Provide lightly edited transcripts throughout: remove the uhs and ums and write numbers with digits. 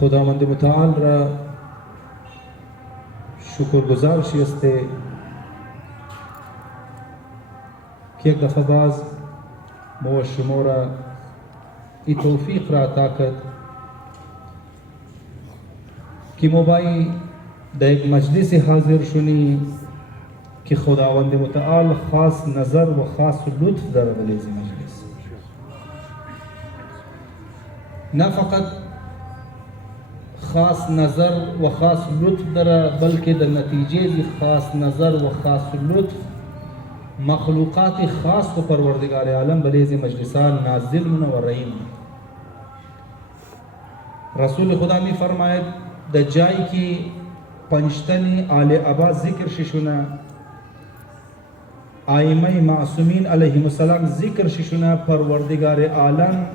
خداوند متعال را شکرگزار شیسته که یک دفعه باز ما و شما را این توفیق را عطا کرد که ما باید در یک مجلس حاضر شونی که خداوند متعال خاص نظر و خاص لطف داره در این مجلس. نه فقط خاص نظر و خاص لطف داره بلکه در نتیجه خاص نظر و خاص لطف مخلوقات خاص و پروردگار عالم بلیزی مجلسان نازل من و رحیم. رسول خدا می فرماید در جایی که پنجتنی آل ابا ذکر ششونه ائمه معصومین علیهم السلام ذکر ششونه پروردگار عالم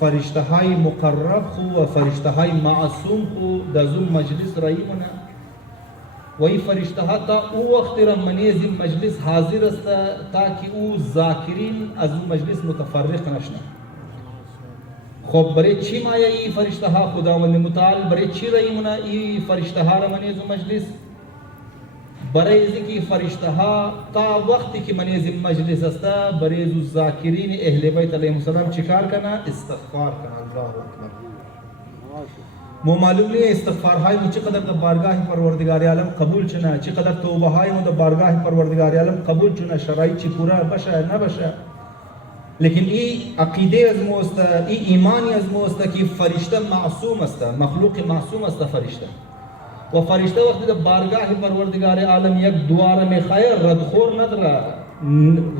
فرشته های مقرب خو و فرشته های معصوم خو در زون مجلس رحیمونه و این فرشته ها تا او وقت را منیز مجلس حاضر است تاکه او ذاکرین از اون مجلس متفرق نشنه. خب برای چی مایه این فرشته ها خداوند متعال برای چی رحیمونه این فرشته ها را منیز مجلس؟ برای ذکر فرشته ها تا وقتی که منیز مجلس است برای ذاکرین اهل بیت علیهم السلام چیکار کنه؟ استغفار کنه. الله اکبر. مو معلوم نیست استغفارهای مو چقدر در بارگاه پروردگار عالم قبول چنه، چقدر توبه های مو در بارگاه پروردگار عالم قبول چنه، شرایط چی پورا بشه نباشه. لیکن این عقیده از مو است، این ایمانی از مو است که فرشته معصوم است، مخلوق معصوم است فرشته. و فرشته وقتی در بارگاه پروردگار عالم یک دعا را میخواه ردخور نداره،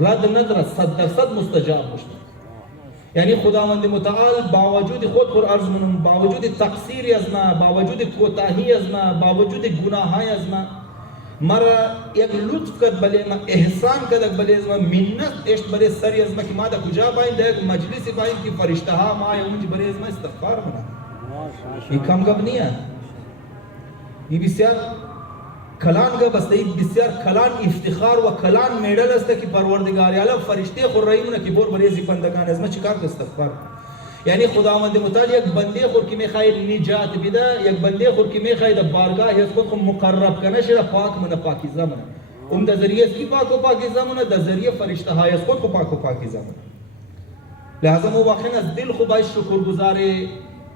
رد نداره، 100% مستجاب میشه. یعنی خداوند متعال با وجود خود پر عرض منم، با وجود تقصیری از ما، با وجود کوتاهی از ما، با وجود گناههای از ما مرا یک لطف کرد بله ما احسان کرد بله ما منت اشت بله سری از ما که ما در کجا باید در یک مجلسی باید که فرشته ها ما اونج بله از ما استغفار منم. این کم گپ نیه، این بسیار کلان گپ است، این بسیار کلان افتخار و کلان میدل است که پروردگار عالم فرشته خود رحیمونه که بور بریزی بندگان از ما چیکار که استغفار. یعنی خداوند متعال یک بنده خود که میخواد نجات بده، یک بنده خود که میخواد بارگاه از خود مقرب کنه شده پاک منه پاکیزه منه. در ذریعه کی پاک و پاکیزه منه؟ در ذریعه فرشته های از خود پاک و پاکیزه منه. لہذا مو واقعا از دل خو باید شکرگزار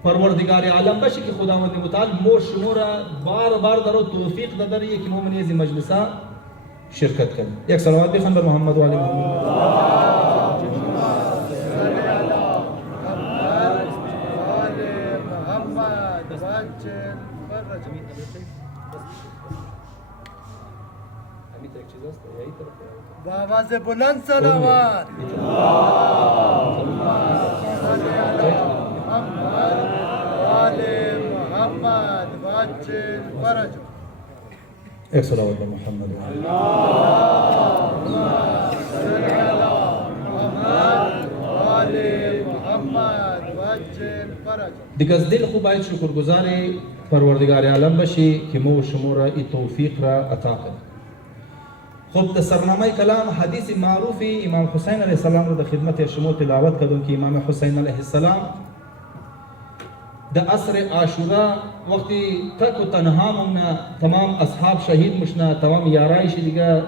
پروردگار عالم باشه که خداوند متعال مو شما را بار بار در توفیق داده که مو من از مجلسا شرکت کنیم. یک صلوات بخوان بر محمد و آل محمد. بآواز بلند صلوات. محمد واجل فرج. ایک صلوات بر محمد و آل محمد واجل فرج. دیگه از دل خوب باید شکرگزار پروردگار عالم باشی که مو شما را این توفیق را عطا کرد. خب در سرنامه کلام حدیث معروف امام حسین علیه السلام را در خدمت شما تلاوت کردم که امام حسین علیه السلام در عصر عاشورا وقتی تک و تنها ممنا تمام اصحاب شهید مشنا، تمام یارایش دیگه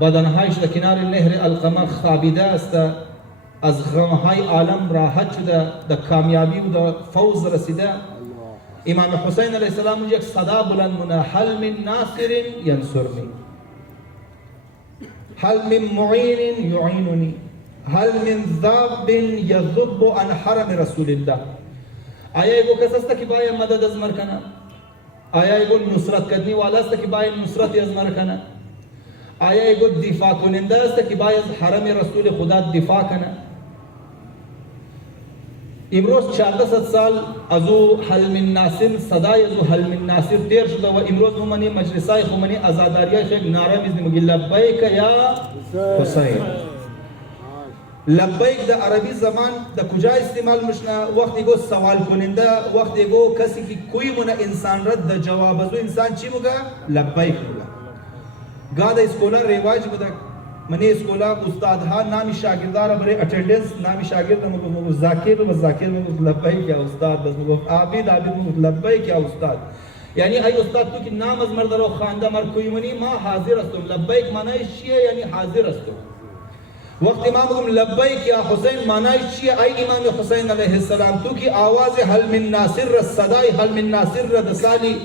بدنهایش در کنار نهر القمر خوابیده است، از غمهای عالم راحت شده، در کامیابی و در فوز رسیده. امام حسین علیه السلام یک صدا بلند منا هل من ناصر ینصرنی، هل من معین یعیننی، هل من ذاب یذب عن حرم رسول الله. آیا ایگو کس است که باید مدد از مر کنه؟ آیا ایگو نصرت کردنی والا است که باید نصرت از مر کنه؟ آیا ایگو دفاع کننده است که باید حرم رسول خدا دفاع کنه؟ امروز 1400 سال از او حل من ناصر صدای از او حل من ناصر تیر شده و امروز منی مجلسای خمنی ازاداریای خیلی نعره میزنیم میگی لبیک یا حسین. لبیک در عربی زبان در کجا استعمال میشنه؟ وقتی گو سوال کننده، وقتی گو کسی که کوئی من انسان رد در جواب از او انسان چی میگه؟ لبیک میگه. گاده اسکولا رواج بوده من اسکولا استاد ها نامی شاگردار برای اتندنس نامی شاگرد میگفت ذاکر و ذاکر میگفت لبیک یا استاد، بس میگفت عابد عابد میگفت لبیک یا استاد. یعنی ای استاد تو که نام از مرد رو خوانده مر کوی منی ما حاضر هستم. لبیک معنی چیه؟ یعنی حاضر هستم. وقتی ما میگم لبیک یا حسین معنی چیه؟ ای امام حسین علیه السلام تو که آواز هل من ناصر صدای هل من ناصر د سالی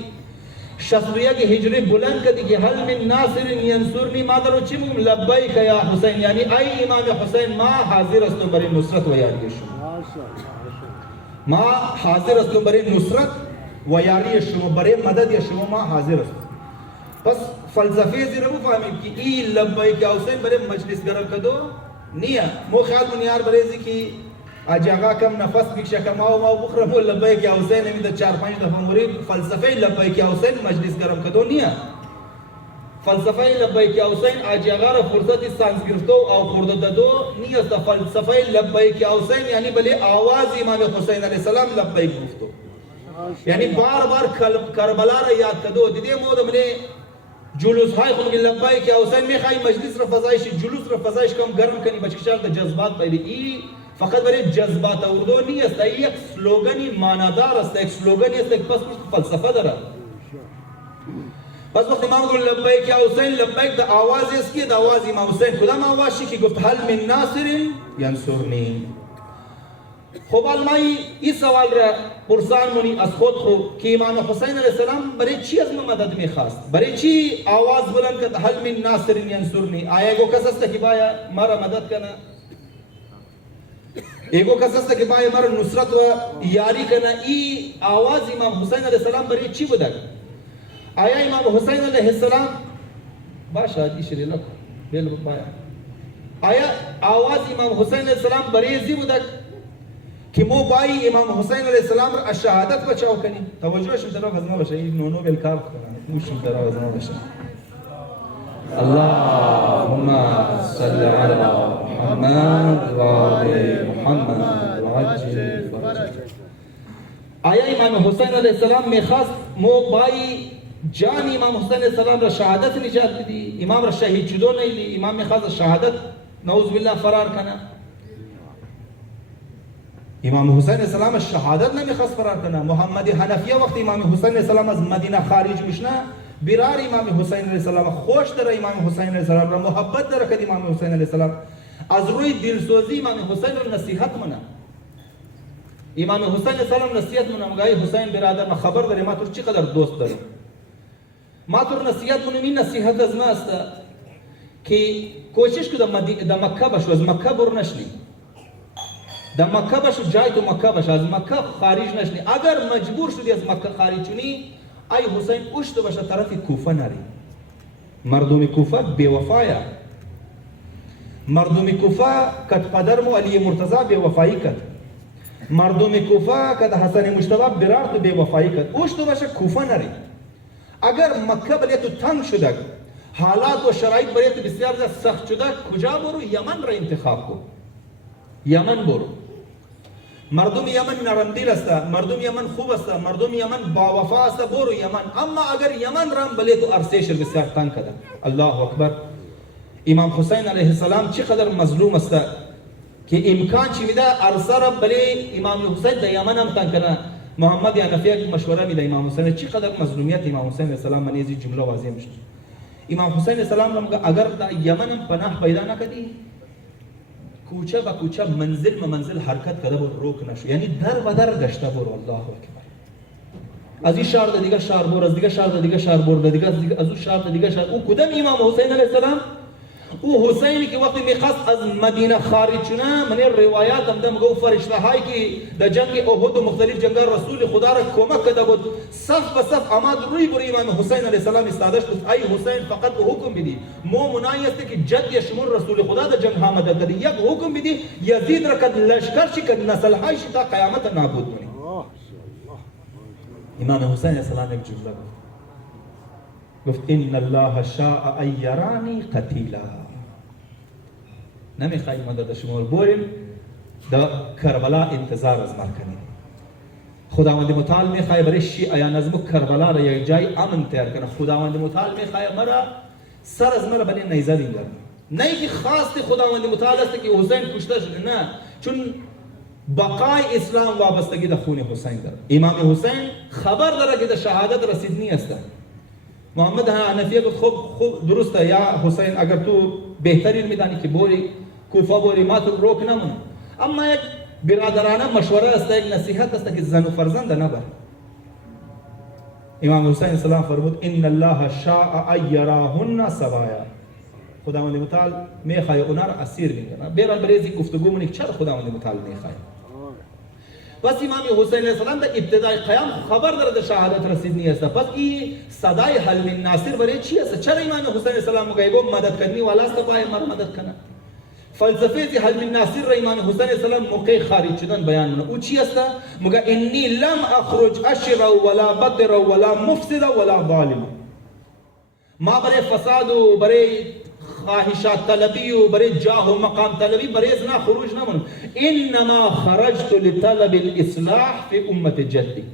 61 هجری بلند کردی که هل من ناصر ینصرنی ما درو چی میگم لبیک یا حسین، یعنی ای امام حسین ما حاضر هستم برای نصرت و یاری شما. ما حاضر هستم برای نصرت و یاری شما، برای مدد شما ما حاضر هستم. پس فلسفه زیر بفهمیم که ای لبیک یا حسین برای مجلس گرم کدو نیه. مو خیال من یار برای زی اجی آقا کم نفس بکشه که ما بخرم و لبیک یا حسین امید 4-5 دفعه مرید. فلسفه لبیک یا حسین مجلس گرم کدو نیه. فلسفه لبیک یا حسین اجی آقا را فرصتی سانس گرفتو او خورده دادو نیست. فلسفه لبیک یا حسین یعنی بلی آواز امام حسین علیه السلام لبیک گفتو، یعنی بار بار کربلا را یاد کدو. دیدی مود منه جلوس های خود لبیک یا حسین میخوای مجلس را فضایش جلوس را فضایش کم گرم کنی بچکشار د جذبات پیدا. ای فقط برای جذبات اردو نیست، ای یک سلوگانی معنادار است، یک سلوگانی است، یک پس فلسفه داره. پس وقتی ما میگیم لبیک یا حسین، لبیک د آواز است که د آواز امام حسین کدام آوازی که گفت هل من ناصر ینصرنی. خب المایی این سوال را پرسان منی از خود خو که امام حسین علیه السلام برای چی از ما مدد میخواست؟ برای چی آواز بلند کرد هل من ناصر ینصرنی؟ آیا ایگو کس است که باید مرا مدد کنه؟ ایگو کس است که باید مرا نصرت و یاری کنه؟ ای آواز امام حسین علیه السلام برای چی بوده؟ آیا امام حسین علیه السلام باشه ای شری لکو بیل باید آیا آواز امام حسین علیه السلام برای زی بوده که مو بایی امام حسین علیه السلام را از شهادت بچاو کنیم؟ توجهشون طرف از ما باشه، این نونو بیل کار کنن موشون طرف از ما باشه. اللهم صل علی محمد و آل محمد و عجل فرج. آیا امام حسین علیه السلام میخواست مو بایی جان امام حسین علیه السلام را شهادت نجات بدی؟ امام را شهید شدو نیلی، امام میخواست شهادت نعوذ بالله فرار کنه. امام حسین علیه السلام شهادت نمیخواست فرار کنه. محمد حنفیه وقتی امام حسین علیه السلام از مدینه خارج میشنه برار امام حسین علیه السلام خوش داره، امام حسین علیه السلام را محبت داره که امام حسین علیه السلام از روی دلسوزی امام حسین را نصیحت منه. امام حسین علیه السلام نصیحت منه مگه حسین برادر ما خبر داری ما تو چقدر دوست دارم، ما تو نصیحت منم. این نصیحت از ما است که کوشش کو در مکه باشو، از مکه برو نشنی. در مکه باشو، جای تو مکه باش، از مکه خارج نشنی. اگر مجبور شدی از مکه خارج شدی ای حسین اشت باشه طرف کوفه نری. مردم کوفه بی‌وفایا. مردم کوفه کد پدرمو علی مرتضی بی‌وفایی کرد. مردم کوفه کد حسن مجتبی برار تو بی‌وفایی کرد. اشت باشه کوفه نری. اگر مکه برای تو تنگ شده، حالات و شرایط برای تو بسیار سخت شده، کجا برو؟ یمن را انتخاب کن. یمن برو. مردم یمن نرمدل است، مردم یمن خوب است، مردم یمن با وفا است، برو یمن. اما اگر یمن رام بله تو ارسیش بسیار تنگ کرده. الله اکبر. امام حسین علیه السلام چقدر مظلوم است که امکان چی میده ارسا را بله امام حسین در یمن هم تنگ کنه. محمد حنفیه مشوره میده امام حسین چقدر مظلومیت امام حسین علیه السلام من این جمله واضح میشه. امام حسین علیه السلام میگه اگر در یمن هم پناه پیدا نکردی کوچه با کوچه منزل به منزل حرکت کرده برو روک نشو، یعنی در و در گشته برو. الله اکبر. از این شهر دیگه شهر برو، از دیگه شهر دیگه شهر برو، دیگه از اون شهر دیگه شهر. او کدام امام حسین علیه السلام؟ او حسینی که وقتی میخواست از مدینه خارج شونه من روایات هم دم گفت فرشته هایی که در جنگ احد و مختلف جنگا رسول خدا را کمک کرده بود صف به صف آمد روی بر امام حسین علیه السلام استادش بود ای حسین فقط حکم بدی مو منایی است که جد شمون رسول خدا در جنگ آمده کردی یک حکم بدی یزید را کد لشکر شی کد نسل هایش تا قیامت نابود کنی. امام حسین علیه السلام یک جمله گفت ان الله شاء ان یرانی قتیلا. نمیخواهی مدد شما رو بریم در کربلا انتظار از ما کنید. خداوند متعال میخواه برای شیعیان از کربلا را یک جای امن تیار کنه. خداوند متعال میخواه مرا سر از مرا بلی نیزه دیم. نه که خواست خداوند متعال است که حسین کشته شده، نه، چون بقای اسلام وابستگی در خون حسین داره. امام حسین خبر داره که در شهادت رسیدنی است. محمد حنفیه گفت خوب درسته یا حسین، اگر تو بهترین میدانی که بوری کوفه بوری، ما تو روک نمونم، اما یک برادرانه مشوره است، یک نصیحت است که زن و فرزند نبر. امام حسین سلام فرمود ان الله شاء ان یراهن سوایا، خداوند متعال میخواد اونا را اسیر بگیره. برای بریزی گفتگو مونی چرا خداوند متعال میخواد. پس امام حسین علیه السلام در ابتدای قیام خبر داره در شهادت رسیدنی است. پس این صدای حل من ناصر برای چی است؟ چرا امام حسین علیه السلام میگه مدد کنی والا است پای مرا مدد کنه؟ فلسفه زی حل من ناصر را امام حسین علیه السلام موقع خارج شدن بیان منه. او چی است؟ میگه انی لم اخرج اشر ولا بدر ولا مفسد ولا ظالم. ما برای فساد و برای خواهشات طلبی و برای جاه و مقام طلبی برای ازنا خروج نمونم. انما خرجت لطلب الاصلاح فی امت جدی.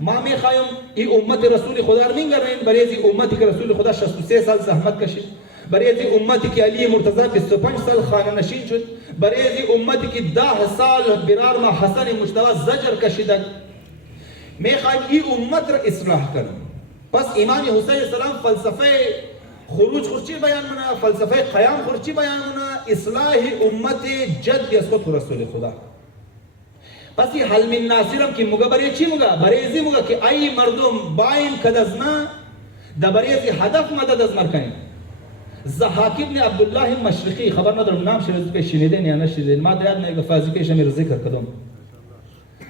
ما میخوایم این امت رسول خدا را میگردیم برای این امتی که رسول خدا 63 سال زحمت کشید، برای این امتی که علی مرتضی 25 سال خانه نشین شد، برای این امتی که 10 سال برار ما حسن مجتبی زجر کشیدند. میخوایم این امت را اصلاح کنیم. پس امام حسین السلام فلسفه خروج خورچی بیان منه، فلسفه قیام خورچی بیان منه، اصلاح امت جد از خود رسول خدا. پس این حل من ناصرم که مگه برای چی مگه؟ برای ازی مگه که ای مردم بایم کد از ما در برای ازی هدف مدد از مرکنیم. ضحاک ابن عبدالله مشرقی، خبر ندارم نام شنیدین یا نشنیدین، ما در یاد میگه فازی پیش امیر ذکر کدوم.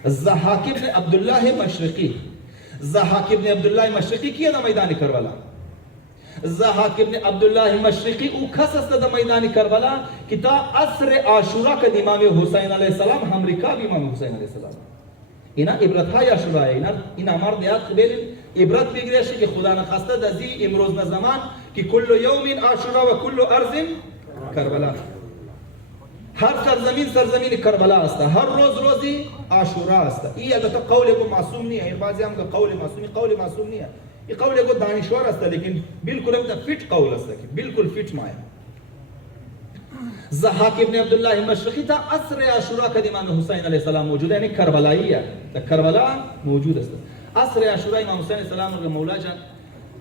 ضحاک ابن عبدالله مشرقی، ضحاک ابن عبدالله مشرقی کیه در میدان کربلا؟ ضحاک ابن عبدالله مشرقی او کس است در میدان کربلا که تا عصر عاشورا که امام حسین علیه السلام هم رکاب امام حسین علیه السلام. اینا عبرت های عاشورا، اینا مرد یاد قبیل عبرت بگیرش که خدا نخواسته در زی امروز زمان که کل یوم عاشورا و کل ارض کربلا، هر سرزمین کربلا است، هر روز روزی عاشورا است. این البته قول معصوم نیه، بعضی هم قول معصوم نیه، این قول دانشور است، لیکن بالکل هم فیت قول است که بالکل فیت مایه. ضحاک ابن عبدالله مشرقی تا عصر عاشورا که امام حسین علیه السلام موجود، یعنی کربلایی است، در کربلا موجود است. عصر عاشورا امام حسین علیه السلام رو مولا جان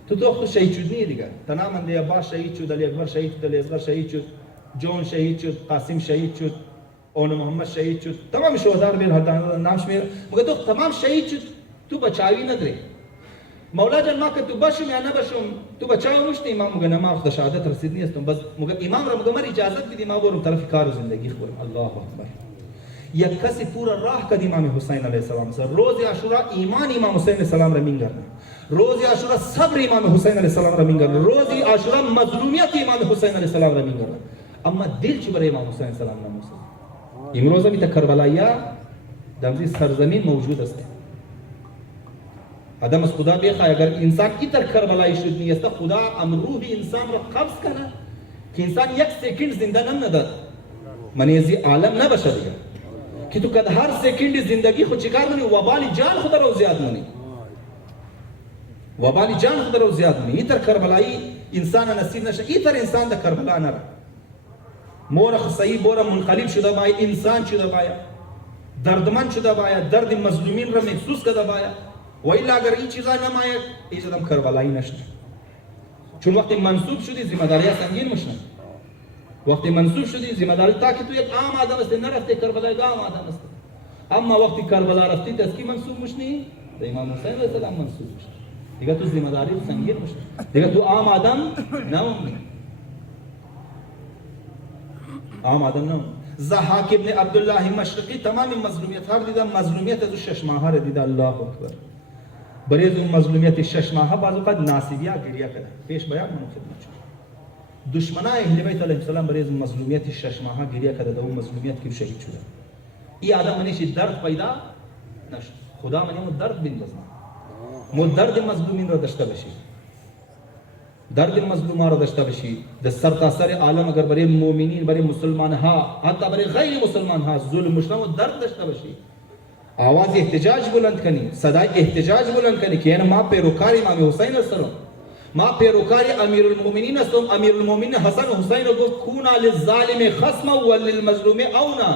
تو شهید شد نیه دیگه، تمام دی عباس شهید شد، علی اکبر شهید شد، علی اصغر شهید شد، جون شهید شد، قاسم شهید شد، اون محمد شهید شد، تمام شهدا بیر هر نامش میره. مگه تو تمام شهید شد، تو بچاوی نداری. مولا جان ما که تو باشم یا نباشم تو بچاو نشتی. امام مگه ما وقت شهادت رسید نیستم، بس مگه امام را مگه اجازت بدی ما برم طرف کار زندگی خورم. الله اکبر. یک کسی پورا راه کد امام حسین علیه السلام سر. روز عاشورا ایمان امام حسین علیه السلام را میگردن، روز عاشورا صبر امام حسین علیه السلام را میگردن، روز عاشورا مظلومیت امام حسین علیه السلام را میگردن، اما دل چی برای امام حسین علیه السلام نموسه. امروز هم تا کربلایا در سرزمین موجود است. آدم از خدا بخواه اگر انسان ایتر کربلایی شد نیست، خدا روح انسان را قبض کنه که انسان یک سکند زنده نمونده، من از این عالم نباشه دیگه، که تو که هر سکند زندگی خود چیکار کنی؟ وبال جان خود رو زیاد منی، وبال جان خود رو زیاد منی. ایتر کربلایی انسان نصیب نشه، ایتر انسان در کربلا نره. مورخ صحیح بورا منقلب شده باید، انسان شده باید، دردمند شده باید، درد مظلومین را محسوس کرده باید. و الا اگر این چیزا نماید ایز آدم کربلایی نشد. چون وقتی منصوب شدی ذمہ داری سنگین میشه. وقتی منصوب شدی ذمہ داری تا که تو یک عام آدم است، نرفته کربلای عام آدم است. اما وقتی کربلا رفتی از کی منصوب میشی؟ به امام حسین علیه السلام منصوب میشی. دیگه تو ذمہ داری سنگین میشه. دیگه تو عام آدم نمونی. عام آدم نمونی. ضحاک ابن عبدالله مشرقی تمام مظلومیت ها دیدم، مظلومیت از 6 ماهه را دیدم. الله اکبر. برای اون مظلومیت 6 ماهه بعض وقت ناصبیا گریه کرده. پیش بیان من خدمت شد. دشمنای اهل بیت علیه السلام برای اون مظلومیت 6 ماهه گریه کرده، اون مظلومیت که شهید شده. این آدم منیش درد پیدا نشد. خدا منی درد بندازه. مو درد مظلومین را داشته باشی. درد مظلومان را داشته باشی. در سرتاسر عالم اگر برای مؤمنین، برای مسلمان ها، حتی برای غیر مسلمان ها ظلم و درد داشته باشی، آواز احتجاج بلند کنی، صدای احتجاج بلند کنی که یعنی ما پیروکار امام حسین هستم، ما پیروکار امیرالمؤمنین هستم. امیرالمؤمنین حسن و حسین رو گفت کونا للظالم خصما وللمظلوم اونا.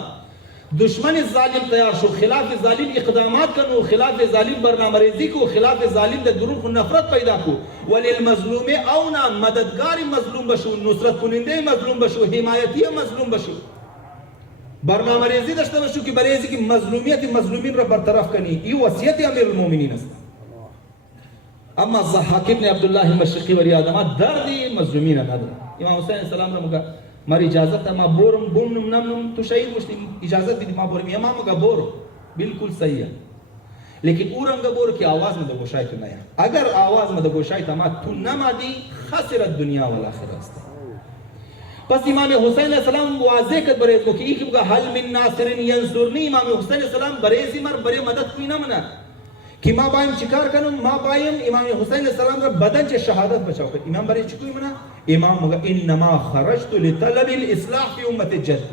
دشمن ظالم تیار شو، خلاف ظالم اقدامات کنو، خلاف ظالم برنامه ریزی کو، خلاف ظالم د دروغ و نفرت پیدا کو. وللمظلوم اونا، مددگار مظلوم بشو، نصرت کننده مظلوم بشو، حمایتی مظلوم بشو، برنامه ریزی داشته باشو که برای اینکه مظلومیت مظلومین را برطرف کنی. این وصیت امیرالمؤمنین است. اما ضحاک ابن عبدالله مشرقی و ریاض ما درد مظلومین نداره. امام حسین السلام را مگه مر اجازت ما بورم بومنم نمنم تو شهید بشتیم اجازت بدی ما بورم امام مگه بورو بالکل صحیح ہے، لیکن او رنگ بورو کی آواز میں دگوشای تو نیا. اگر آواز میں دگوشای تما تو نمادی خسرت دنیا والآخرت است. پس امام حسین علیہ السلام واضح کر بریز کو کہ ایک بگا حل من ناصر ینصرنی. امام حسین علیہ السلام بریزی مر بری مدد کوئی نہ منا کہ ما بایم چکار کنم، ما بایم امام حسین علیہ السلام را بدن چه شهادت بچاو کر. امام بری چکوی منا امام مگا انما خرجت لطلب الاصلاح فی امت الجد.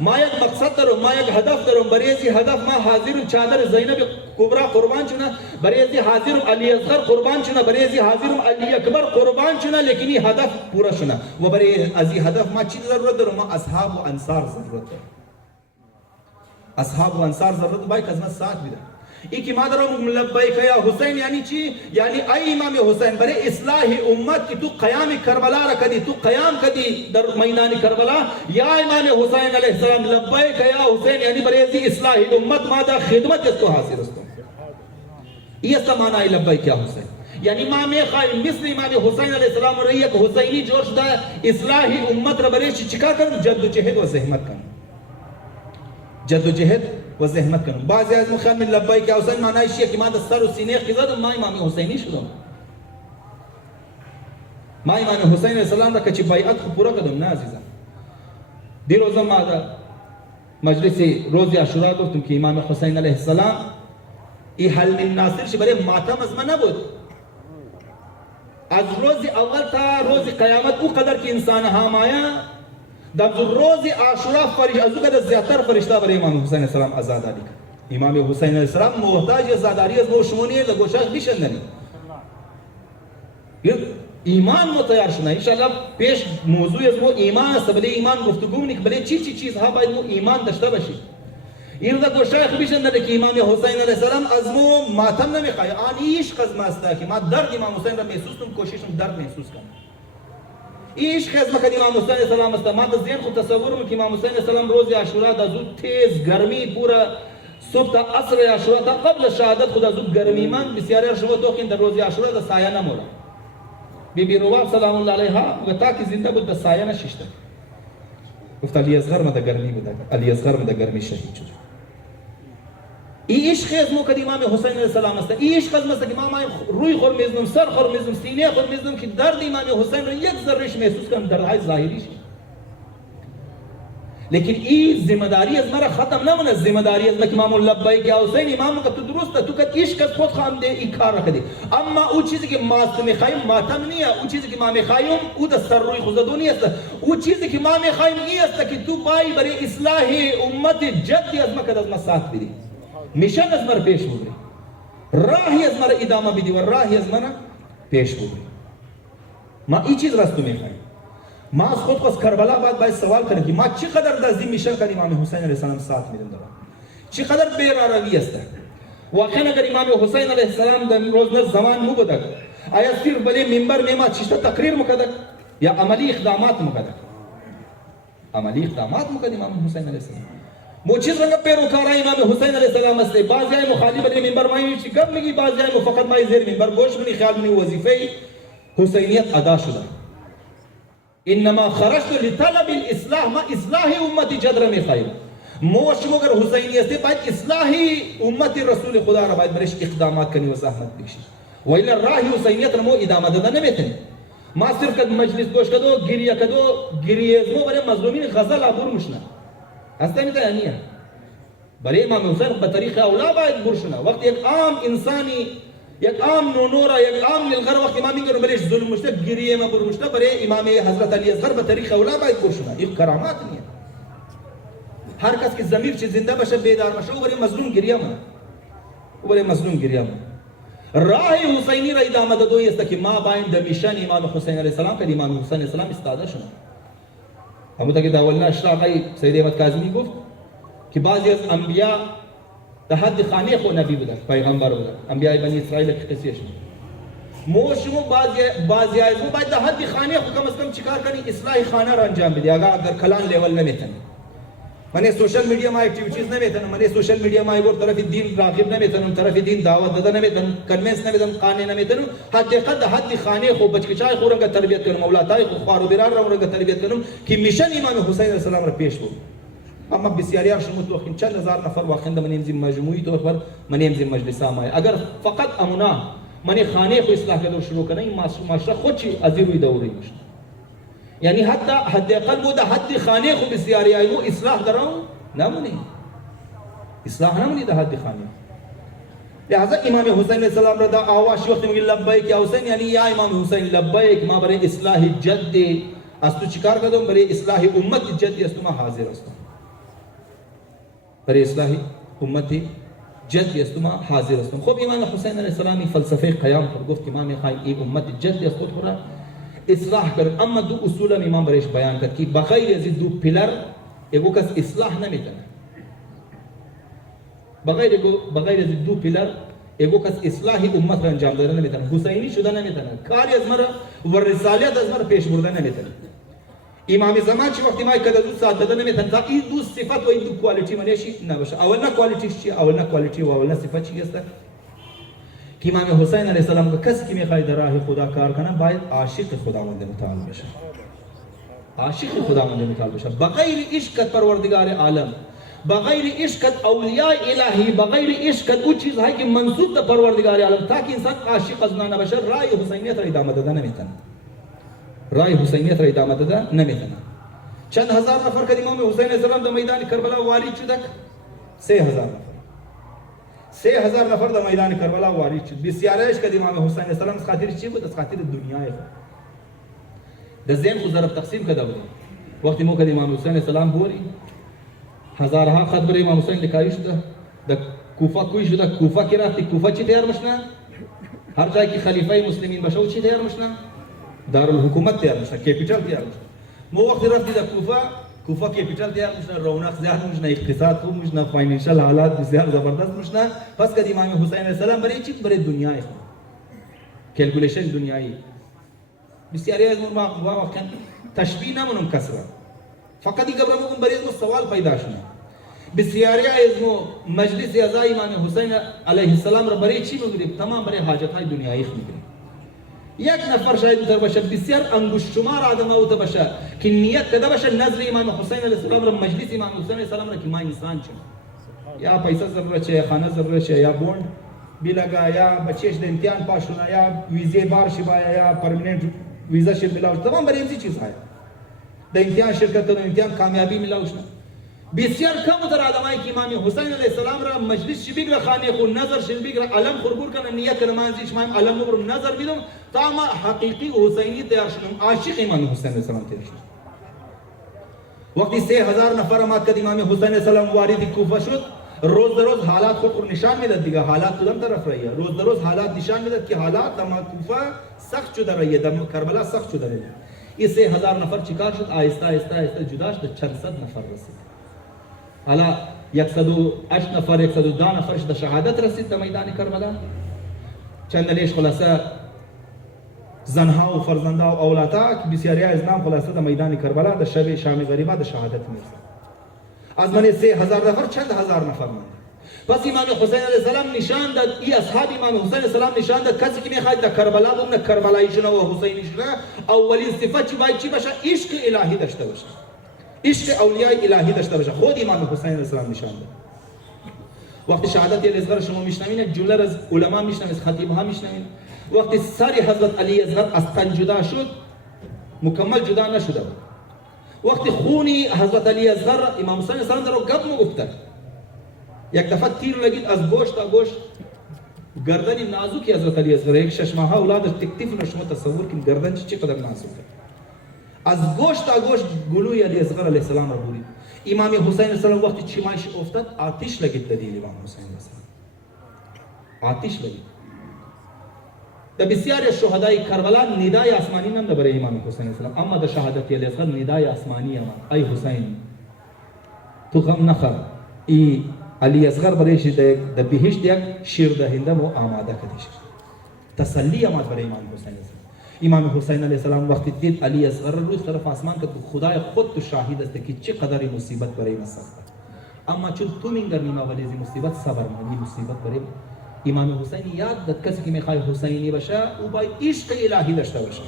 ما یک مقصد دارم، ما یک هدف دارم. بریزی هدف ما حاضرم چادر زینب کبرا قربان چنا، بریزی حاضرم علی اصغر قربان چنا، بریزی حاضرم علی اکبر قربان چنا، لیکن یہ هدف پورا شنا. و برای از این هدف ما چی ضرورت دارم؟ ما اصحاب و انصار ضرورت دارم. اصحاب و انصار ضرورت باید از ما ساتھ بیده. ای که ما دارم لبیک یا حسین یعنی چی؟ یعنی ای امام حسین برای اصلاح امت کی تو قیام کربلا را کدی، تو قیام کدی در میدان کربلا. یا امام حسین علیہ السلام لبیک یا حسین یعنی برای اصلاح امت ما دا خدمت اس کو حاصل است. یہ سمانا لبیک یا حسین یعنی ما میخوایم مثل امام حسین علیہ السلام را یک حسینی جوش دا اصلاح امت را برای چیکار کنم؟ جد و جہد و زحمت کنم، جد و جہد و زحمت کنم. بعضی از مخیان من لبیک یا حسین معنی ایشیه که ما دا سر و سینه خیزدم ما امام حسینی شدم. ما امام حسین علیہ السلام را کچی بیعت خود پورا کدم. نه عزیزم، دی روزم ما دا مجلس روز عاشورا گفتم که امام حسین علیہ السلام ای حل من ناصر شی برای ماتم از من نبود. از روز اول تا روز قیامت او قدر که انسان هم آیا در روز عاشورا از او قدر زیادتر فرشتہ برای امام حسین علیہ السلام آزاداری کرد. امام حسین علیہ السلام محتاج آزاداری از نو شمونی ہے لگوشاش بیشندنی. ایمان مو تیار شنا انشاءاللہ پیش موضوع از مو ایمان است. بلی ایمان گفتگو منی که بلی چی چیز ها باید مو ایمان داشته باشی. این دا گوشاش بیشندنی که امام حسین علیہ السلام از مو ماتم نمیخواه. آن عشق از ما است که ما درد امام حسین را محسوس کنم، کوششم درد محسوس کنم. عشق از مکد امام حسین علیہ السلام است. ما دا ذهن خود تصورم که امام حسین علیہ السلام روز عاشورا دا زود تیز گرمی پورا صبح تا عصر عاشورا تا قبل شهادت خود زود گرمی من بسیاری شما توقین در روز عاشورا دا سایه نمولا. بی بی رواب سلام الله علیها گفتا که زنده بود دا سایه نششته. گفت علی اصغر مده گرمی بود، علی اصغر مده گرمی شهید شد. این عشق از مو که امام حسین علیہ السلام است. این عشق از مست که ما روی خور میزنم، سر خور میزنم، سینه خور میزنم که درد امام حسین رو یک ذرهش محسوس کنم، دردهای ظاهریش. لیکن این ذمہ داری از مرا ختم نمونه. ذمہ داری از مک امام لبیک یا حسین امام کا تو درست ہے، تو کہ عشق از خود خام دے این کار رکھ دے. اما او چیزی که ما میخوایم ماتم نیه. او چیزی که ما میخوایم او د سر روی خوددونی است. او چیزی که ما میخوایم این است که تو پای برای اصلاح امت جدی از مکد از ما ساتھ بدی، میشن از مر پیش بگیری، راهی از مر ادامه بدی و راهی از من پیش بگیری. ما این چیز راست میخوایم. ما از خود پس کربلا باید سوال کنیم که ما چقدر در این میشن که امام حسین علیہ السلام ساتھ میدن دارم، چقدر بی‌راروی است. واقعا اگر امام حسین علیہ السلام در روز زمان مو بدک آیا صرف بلی منبر میں ما چیشتا تقریر مکدک یا عملی اقدامات مکدک؟ عملی اقدامات مکد امام حسین علیہ السلام. وہ چیز رنگ پیروکارا امام حسین علیہ السلام است. بعضی های مخالف علی منبر مایی چی کب میگی، بعضی های فقط مایی زیر منبر گوش منی خیال منی وظیفه حسینیت ادا شده. انما خرجت لطلب الاصلاح، ما اصلاح امت جدر میخوایم. ما شما اگر حسینی هستی باید اصلاح امت رسول خدا را باید برش اقدامات کنی و زحمت بکشی، و الا راه حسینیت را مو ادامه داده نمیتونی. ما صرف کد مجلس گوش کدو گریه کدو گریه مو برای مظلومین غزل عبور مشنا هسته میتونه نیه. برای امام حسین به طریق اولا باید برشنا. وقت یک عام انسانی، یک عام نونورا، یک عام للغر وقت ما میگه بلش ظلم مشته گریه ما بر مشته برای امام حضرت علی اصغر به طریق اولا باید برشنا. این کرامات نیه. هر کس که ضمیر چه زنده باشه بیدار باشه او برای مظلوم گریه ما، او برای مظلوم گریه ما. راه حسینی را ادامه دادوی است که ما باید در میشن امام حسین علیه السلام که امام حسین علیه السلام استاده شدن. همون که داولنا اشراقی سید احمد کاظمی گفت که بعضی از انبیا در حد خانه خود نبی بودن، پیغمبر بودن، انبیاء بنی اسرائیل که قصه شد. موشمو بعضی از ما باید در حد خانه خود کم از کم چیکار کنی؟ اصلاح خانه را انجام بدی. اگر کلان لیول نمیتونی، من سوشل میڈیا ما ایکٹیویٹیز نمیتونم، من سوشل میڈیا ما ور طرف دین راغب نمیتونم، طرف دین دعوت داده نمیتونم، کنوینس نمیتونم، قانع نمیتونم. حد خانه خو بچکچای خو رنگ تربیت کنم، اولادای خو خوار و برار را رنگ تربیت کنم که میشن امام حسین علیه السلام را پیش برم. اما بسیاری شما تو وقتی چند هزار نفر واخنده من امزی مجموعی طور پر من امزی مجلس ما اگر فقط امنا من خانه خو اصلاح کردن شروع کنم این معاشره خود چی از روی دوری میشه. یعنی حد اقل بود حد خانه خو بسیاری ایمو اصلاح درام نمونی، اصلاح نمونی در حد خانه. لہذا امام حسین علیہ السلام را دا آواز وقت میگه لبیک یا حسین، یعنی یا امام حسین لبیک، ما برای اصلاح جد از تو چیکار کردم؟ برای اصلاح امت جد از تو ما حاضر هستم. برای اصلاح امت جد از تو ما حاضر هستم. خب امام حسین علیہ السلام فلسفه قیام پر گفت که ما میخوایم این امت جد از خود را اصلاح کرد. اما دو اصول امام برایش بیان کرد که بغیر از دو پیلر ایگو کس اصلاح نمیتونه. بغیر از دو پیلر ایگو کس اصلاح امت را انجام داده نمیتونه، حسینی شده نمیتونه، کاری از مرا و رسالیت از مرا پیش برده نمیتونه. امام زمان چی وقتی ما کده دو ساعت داده نمیتونه تا این دو صفت و این دو کوالیتی منشی نباشه. اولنا کوالیتیش چیه؟ اولنا کوالیتی و اولنا صفت چی است؟ که امام حسین علیه السلام که کسی که میخواد در راه خدا کار کنه باید عاشق خداوند متعال بشه. عاشق خداوند متعال بشه. بغیر عشق پروردگار عالم، بغیر عشق اولیاء الهی، بغیر عشق او چیزهایی که منسوب به پروردگار عالم، تا که انسان عاشق از نان بشه راه حسینیت را ادامه داده نمیتونه. راه حسینیت را ادامه داده نمیتونه. چند هزار نفر که امام حسین علیه السلام در میدان کربلا وارد شدند؟ 3000 نفر. 3000 نفر در میدان کربلا وارد شد. بسیاریش که امام حسین علیه السلام از خاطر چی بود؟ از خاطر دنیای خود. در ذهن خود ضرب تقسیم کرده بود. وقتی ما که امام حسین علیه السلام بوری هزارها خط برای امام حسین لکایی شده. در کوفه کوی شده. کوفه کی رفتی؟ کوفه چی تیار مشنه؟ هر جایی که خلیفه مسلمین باشه چی تیار مشنه؟ دارالحکومت تیار مشنه، کیپیټل تیار مشنه. مو وقتی رفتی در کوفه کیپیټل تیار مشنه، رونق زیاد مشنه، اقتصاد خوب مشنه، فاینانشل حالات بسیار زبردست مشنه. پس که امام حسین علیه السلام برای چی؟ برای دنیای خود. کلکولیشن دنیایی. بسیاری از ما واقعا تشبیه نمونم کسرا. فقط این قبل مون برای از سوال پیدا شده. بسیاری از ما مجلس اعضای امام حسین علیه السلام را برای چی میگیریم؟ تمام برای حاجت‌های دنیایی میگیریم. یک نفر شاید بتر باشه، بسیار انگشت شمار آدم اوت باشه که نیت کرده باشه نظر امام حسین علیه السلام را، مجلس امام حسین علیه السلام را که ما انسان چیم، یا پیسه ضرورت چه، خانه ضرورت چه، یا بوند بیلگا، یا بچهش د امتحان پاس شونه، یا ویزه بار شبا، یا پرمننت ویزا شد ملاوش، تمام برای این چیز های د امتحان شرکت کردن، امتحان کامیابی ملاوش. بسیار کم در آدمایی که امام حسین علیه السلام را مجلس شبیگ را خانه خود نظر شبیگ را علم خوربور کنن، نیت کنن منزیش مایم علم مبرم نظر بیدم تا ما حقیقی حسینی تیار شدم، عاشق امام حسین علیه السلام تیار شدم. وقتی 3000 نفر آمد که امام حسین علیه السلام وارد کوفه شد، روز در روز حالات خود نشان میداد دیگه، حالات کدام طرف رهیه، روز در روز حالات نشان میداد که حالات در کوفه سخت شده رهیه، در کربلا سخت شده رهیه. این 3000 نفر چیکار شد؟ آهسته آهسته جدا شد، 400 نفر رسید. حالا 108 نفر 110 نفرش در شهادت رسید در میدان کربلا. چندلیش خلاصه زنها و فرزندها و اولادها که بسیاری از نام خلاصه در میدان کربلا در شب شام غریبه در شهادت میرسند. از من 3000 نفر چند هزار نفر ماند. پس امام حسین علیه السلام نشان داد، این اصحاب امام حسین علیه السلام نشان داد کسی که میخواد در کربلا بمونه، کربلایی شنه و حسینی شنه، اولین صفت چی باید چی باشه؟ عشق الهی داشته باشه، عشق اولیاء الهی داشته باشه. خود امام حسین علیه السلام نشان داد. وقتی شهادت الاصغر شما میشنوین، جمله از علما میشنوین، خطیب ها میشنوین. وقتی سر حضرت علی اصغر از تن جدا شد، مکمل جدا نشده بود. وقتی خونی حضرت علی اصغر امام حسین علیه السلام رو گپ گفته، یک دفعه تیر لگید از گوشت تا گوشت، گردن نازکی حضرت علی اصغر، یک 6 ماهه اولادش تکلیف نشما تصور کنید گردن چقدر نازکه. از گوشت تا گوشت گلوی علی اصغر علیه السلام را برید. امام حسین علیه السلام وقتی چیمایش افتاد، آتش لگید در دل امام حسین علیه السلام، آتش لگید. د بسیار شهدای کربلا ندای آسمانی نم د برای امام حسین السلام اما د شهادت علی اصغر ندای آسمانی اما ای حسین تو غم نخور ای علی اصغر برای شد د بهشت یک شیر دهنده مو آماده کدیش تسلی اما برای امام حسین السلام. امام حسین علیه السلام وقتی دید علی اصغر رو از طرف آسمان که خدای خود تو شاهد است که چه قدر مصیبت برای ما سخت اما چون تو میگرنیم ولی از مصیبت صبر کنی مصیبت برای امام حسین یاد داد کسی که میخواد حسینی باشه او باید عشق الهی داشته باشه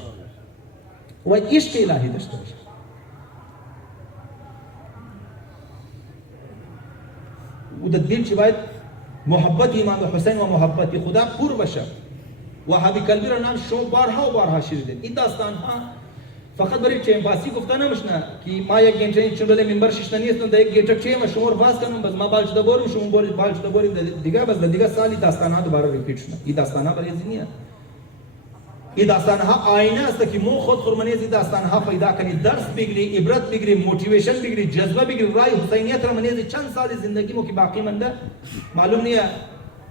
و عشق الهی داشته باشه. و د دل چې باید محبت امام حسین و محبت خدا پر باشه. وهابی کلبی را نام شما بارها و بارها شنیدید. این داستان ها فقط برای چیم باسی گفته نمیشنه که ما یک گنجه چندل منبر شش نیستن در یک گنجه چیم شما رو باز کنم بس ما بالش دبارم شما بالش دباریم دیگه بس دیگه سالی داستان ها دوباره ریپیت شونه. این داستان ها برای زنیه. این داستان ها آینه است که مو خود خرمانی از این داستان ها پیدا کنی درس بگیری عبرت بگیری موتیویشن بگیری جذبه بگیری رای حسینیت را منیز چند سال زندگی مو که باقی مانده معلوم نیه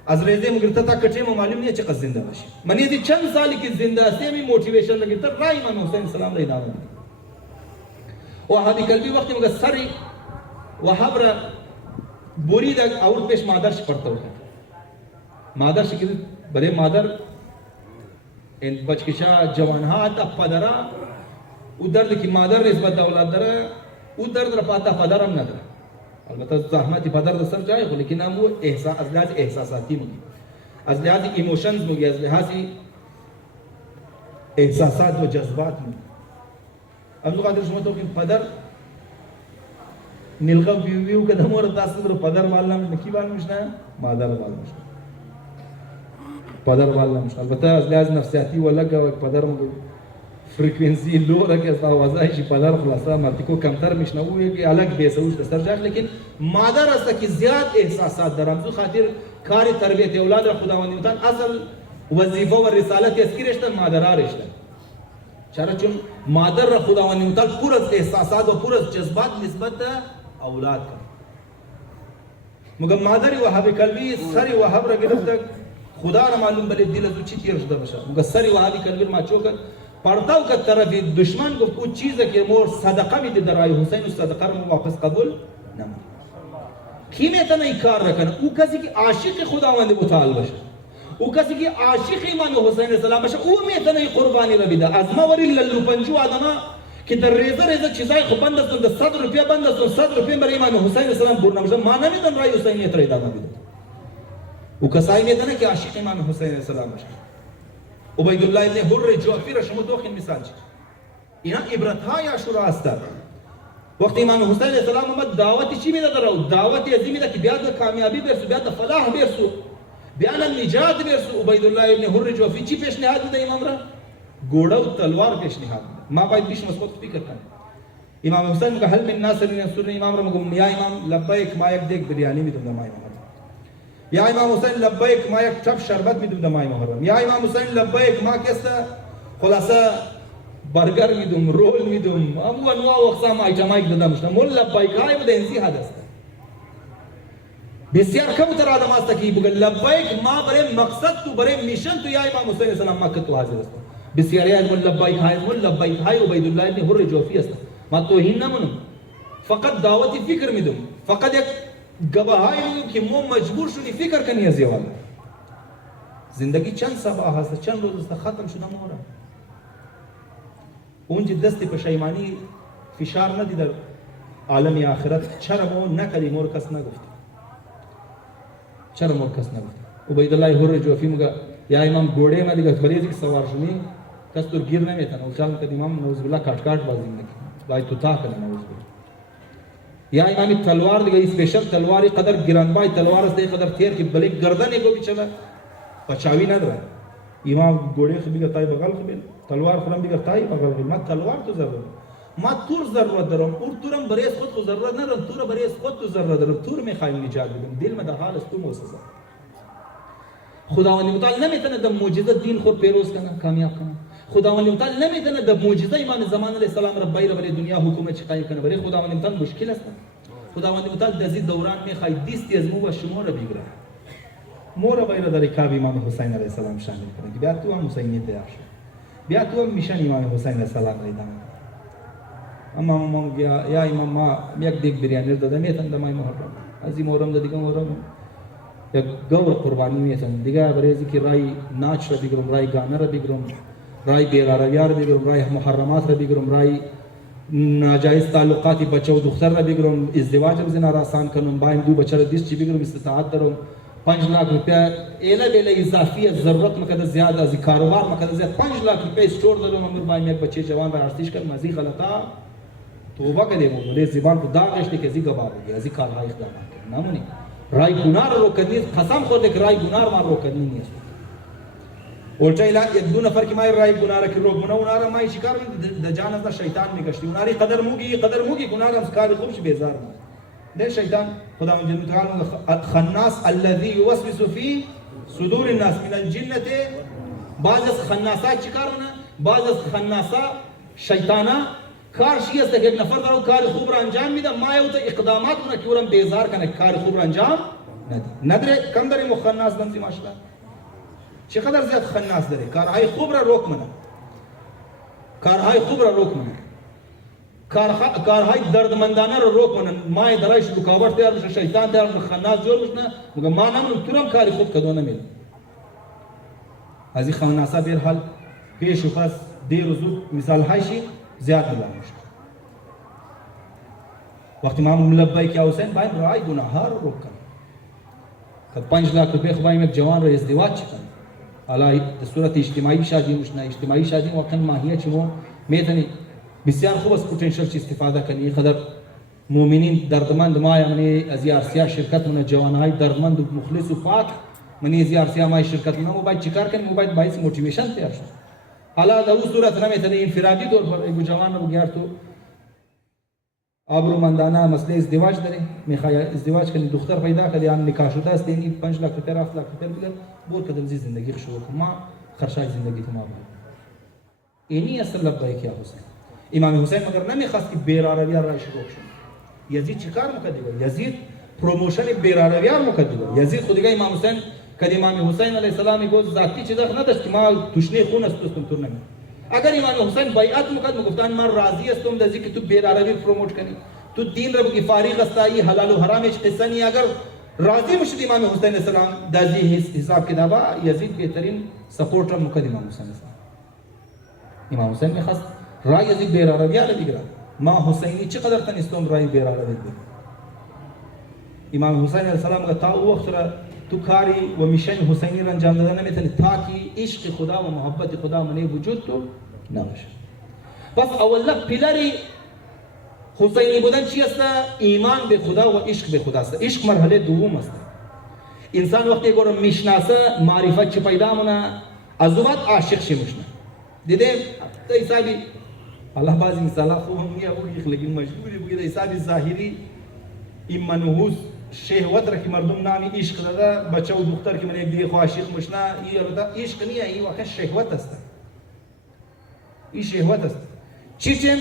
از ریزه مگرتا تا کچه ما معلوم نیه چقدر زنده باشی منیزی چند سالی که زنده است می موتیویشن لگیتا رای امام حسین السلام را ادامه میده. وهابی کلبی وقتی مگه سری وهاب را بورید اور پیش مادرش پڑتا ہوتا مادرش که برای مادر این بچکشا جوانها آتا پدرا او درد که مادر نسبت اولاد داره او درد را پاتا پدرم نداره البته زحمتی پدر در سر جای خو لیکن هم احساس از لحاظ احساساتی مگی از لحاظ ایموشنز مگی از لحاظ احساسات و جذبات مگی عبدالقادر شما تو که پدر نلغا ویو که دمور دست در پدر والا مکی والا مشنا مادر والا مشنا پدر والا مشنا البته از لحاظ نفسیاتی ولا که پدر مگی فرکانسی لو را که از آوازهایش پدر خلاصا مرتیکو کمتر میشنوه که الگ بیسوش دستر جاش لیکن مادر است که زیاد احساسات دارم زو خاطر کار تربیت اولاد را خداوند متعال اصل وظیفه و رسالت اسکی رشته مادر رشته چرا چون مادر را خداوند متعال پر از احساسات و پر از جذبات نسبت اولاد کرد مگر مادری وهابی کلبی سری وهاب را گرفت خدا را معلوم بله دل از چی تیر شده باشه مگر سری وهابی کلبی ما چوکر پڑھتاو که طرف دشمن کو کچھ چیز ہے کہ مور صدقہ بھی در آئی حسین اس صدقہ رو واپس قبول نہ کی میں اتنا کار رکھنا او کسی کی عاشق خداوند متعال باشه او کسی کی عاشق امام حسین السلام باشه او میں اتنا قربانی رو بیدا از ما وری للو پنجو آدما که در ریزه چیزای خو بند است در 100 روپیه بند است 100 روپیه برای امام حسین السلام برنا باشه ما نمیدن رای حسینیت را ادامه بیدا او کسایی میدن که عاشق امام حسین السلام باشه. عبید الله ابن حر جعفی را شما دوخین مثال چید اینا عبرتهای عاشورا هستند. وقتی امام حسین علیه السلام آمد دعوتی چی میده در او دعوتی ازی میده که بیاد کامیابی برسو بیاد فلاح برسو بیاد نجات برسو. عبید الله ابن حر جعفی چی پیشنهاد میده امام را گوڑا و تلوار پیشنهاد ما باید بیش مسخوت فکر کنیم. امام حسین میگه هل من ناصر ینصرنی امام را میگم یا امام لبیک ما یک دیگ بریانی میدم ما امام یا امام حسین لبیک ما یک چپ شربت میدم دمای محرم یا امام حسین لبیک ما کسته خلاصه برگر میدم رول میدم امو انواع و اقسام ایتمایک دادمش مول لبیک های بده انسی حد است بسیار کم تر آدم است که بگه لبیک ما برای مقصد تو برای میشن تو یا امام حسین السلام مکه تو حاضر است بسیاری از مول لبیک های عبید الله ابن حر جعفی است ما توهین نمونم فقط دعوتی فکر میدم فقط یک گواهی میدم که ما مجبور شدی فکر کنی از یوال زندگی چند صباح هست چند روز است ختم شده مورا اونجا دستی پشیمانی فشار ندی در عالم آخرت چرا مو نکلی مور کس نگفت چرا مور کس نگفت. عبید الله حر جعفی میگه یا امام گوڑه ما دیگه بریزی که سوار شدی کس تو گیر نمیتن و خیال میکنه امام نوز بالله کاٹ کاٹ بازی میکنه باید تو تا کنه نوز بالله یا امام تلوار دیگه اسپیشل تلواری قدر گرانبای تلوار است قدر تیر که بلک گردن کو بیچلا پچاوی نداره امام گوڑه خو بیگه تای بغل خو تلوار خورم بیگه تای بغل ما تلوار تو ضرورت ما تور ضرورت دارم اور تورم برای خود خو ضرورت ندارم تور برای خود تو ضرورت دارم تور میخوایم نجات بدم دل میں در حال است تو موسسه خداوند متعال نمیتونه در معجزه دین خود پیروز کنه کامیاب کنه. خداوند متعال نمیتونه در معجزه امام زمان علیه السلام را بایر برای دنیا حکومت چی قایم کنه برای خداوند متعال مشکل است. خداوند متعال در این دوران میخواد دیستی از مو و شما را بگیره مور به در رکاب امام حسین علیه السلام شامل کنه. بیا تو هم حسینی تیار شد. بیا تو هم میشن امام حسین علیه السلام را ادامه. اما ما گیا یا امام ما یک دیگ بریانی داده میتن دمای محرم. از این محرم دیگه محرم یک گور قربانی میتن. دیگه برای ذکر رای ناچ را بگیرم، رای گانه را بگیرم، رای بی‌قراری را بگیرم، رای محرمات را بگیرم، رای ناجایز تعلقاتی بچه و دختر را بگیرم، ازدواج را زنا را آسان کنم، بایم دو بچه را دیست چی بگیرم، استطاعت دارم 5 लाख रुपया एला बेला इजाफी जरूरत में कदर ज्यादा अजी कारोबार में कदर ज्यादा 5 लाख रुपए स्टोर दलो मगर बाई में बच्चे जवान रा आर्टिस्ट कर मजी गलता तौबा करे वो ले जुबान को दाग रश्ते के जी गवा हो गया जी काल हाई इख्तियार ना मुनी राय गुनार रो कदनी कसम खो देख राय गुनार मार रो कदनी नहीं है उल्टा इला एक दो नफर की माय राय गुनार की रोग मना उनारा माय शिकार द जान अदा शैतान में गश्ती उनारी कदर मुगी गुनार हम कार खूब बेजार ده شیطان خدا جل تعالی خناس الذي يوسوس في صدور الناس من الجنه بعض از خناسات چیکارونه بعض از خناسا شیطانا کار شی است که یک نفر دارو کار خوب را انجام میده ما یو ته اقدامات نه کورم بیزار کنه کار خوب را انجام نداره کم داره مخناس دم ماشاءالله چقدر زیاد خناس داره کارهای خوب را روک منه کارهای خوب را روک منه کارهای دردمندانه رو روک منن مای درایش رکاوٹ تیار میشه شیطان تیار میشه خناس جور میشه مگه ما نمون تورم کاری خوب کدو نمیل از این خناسا بیر حال پیش و پس دیر و زود مثال هایشی زیاد ملام میشه وقتی ما ملبای که حسین باید رای گناه ها رو روک کنن که 5 लाख रुपए خواهیم یک جوان رو ازدواج کنن حالا صورت اجتماعی شادی مشنا اجتماعی شادی واقعا ماهیه چمو میتونی بسیار خوب از پتانسیل چی استفاده کنی قدر مؤمنین دردمند ما یعنی از یارسیا شرکت من جوانهای دردمند و مخلص و پاک من از یارسیا ما شرکت من موبایل چیکار کنیم موبایل باعث موتیویشن تیار شد حالا در اون صورت نمیتونی انفرادی طور پر یک جوان رو بگیر تو آبرومندانه مسئله ازدواج داری میخوای ازدواج کنی دختر پیدا کنی آن نکاح شده است این 5 लाख रुपए 7 लाख रुपए بگیر بود کدام زندگی خوشو ما خرشای زندگی تو ما بود اینی اصل لبای کیا حسین امام حسین مگر نمیخواست که بیراروی را شروع شد یزید چیکار میکرد یزید پروموشن بیراروی را میکرد یزید خودی امام حسین که امام حسین علیه السلام میگفت ذاتی چیز نداشت که ما توشنی خون است تو نمی اگر امام حسین بیعت میکرد میگفتن من راضی هستم دزی که تو بیراروی پروموت کنی تو دین رو بگی فارغ استا حلال و حرام هیچ قصه نی اگر راضی میشد امام حسین علیه السلام دزی حساب کتابا یزید بهترین سپورتر میکرد امام حسین امام حسین میخواست رای از بیراروی را بگیرد ما حسینی چقدر تنستم رای بیراروی بگیرد امام حسین علیه السلام که تا وقت را تو کاری و میشن حسینی را انجام دادن نمیتونی تا که عشق خدا و محبت خدا منی وجود تو نباشه پس اولا پیلری حسینی بودن چی است ایمان به خدا و عشق به خدا است عشق مرحله دوم است انسان وقتی گورم میشناسه معرفت چی پیدا مونه از بعد عاشق شی مشنه دیدم تا حسابی الله بعضی مثالا خوب هم میگه او لیکن مجبوری بگیره حساب ظاهری این منحوس شهوت را که مردم نامی عشق داده بچه و دختر که من یک دیگه خو عاشق مشنا این عشق نیه این واقعا شهوت است این شهوت است چیچن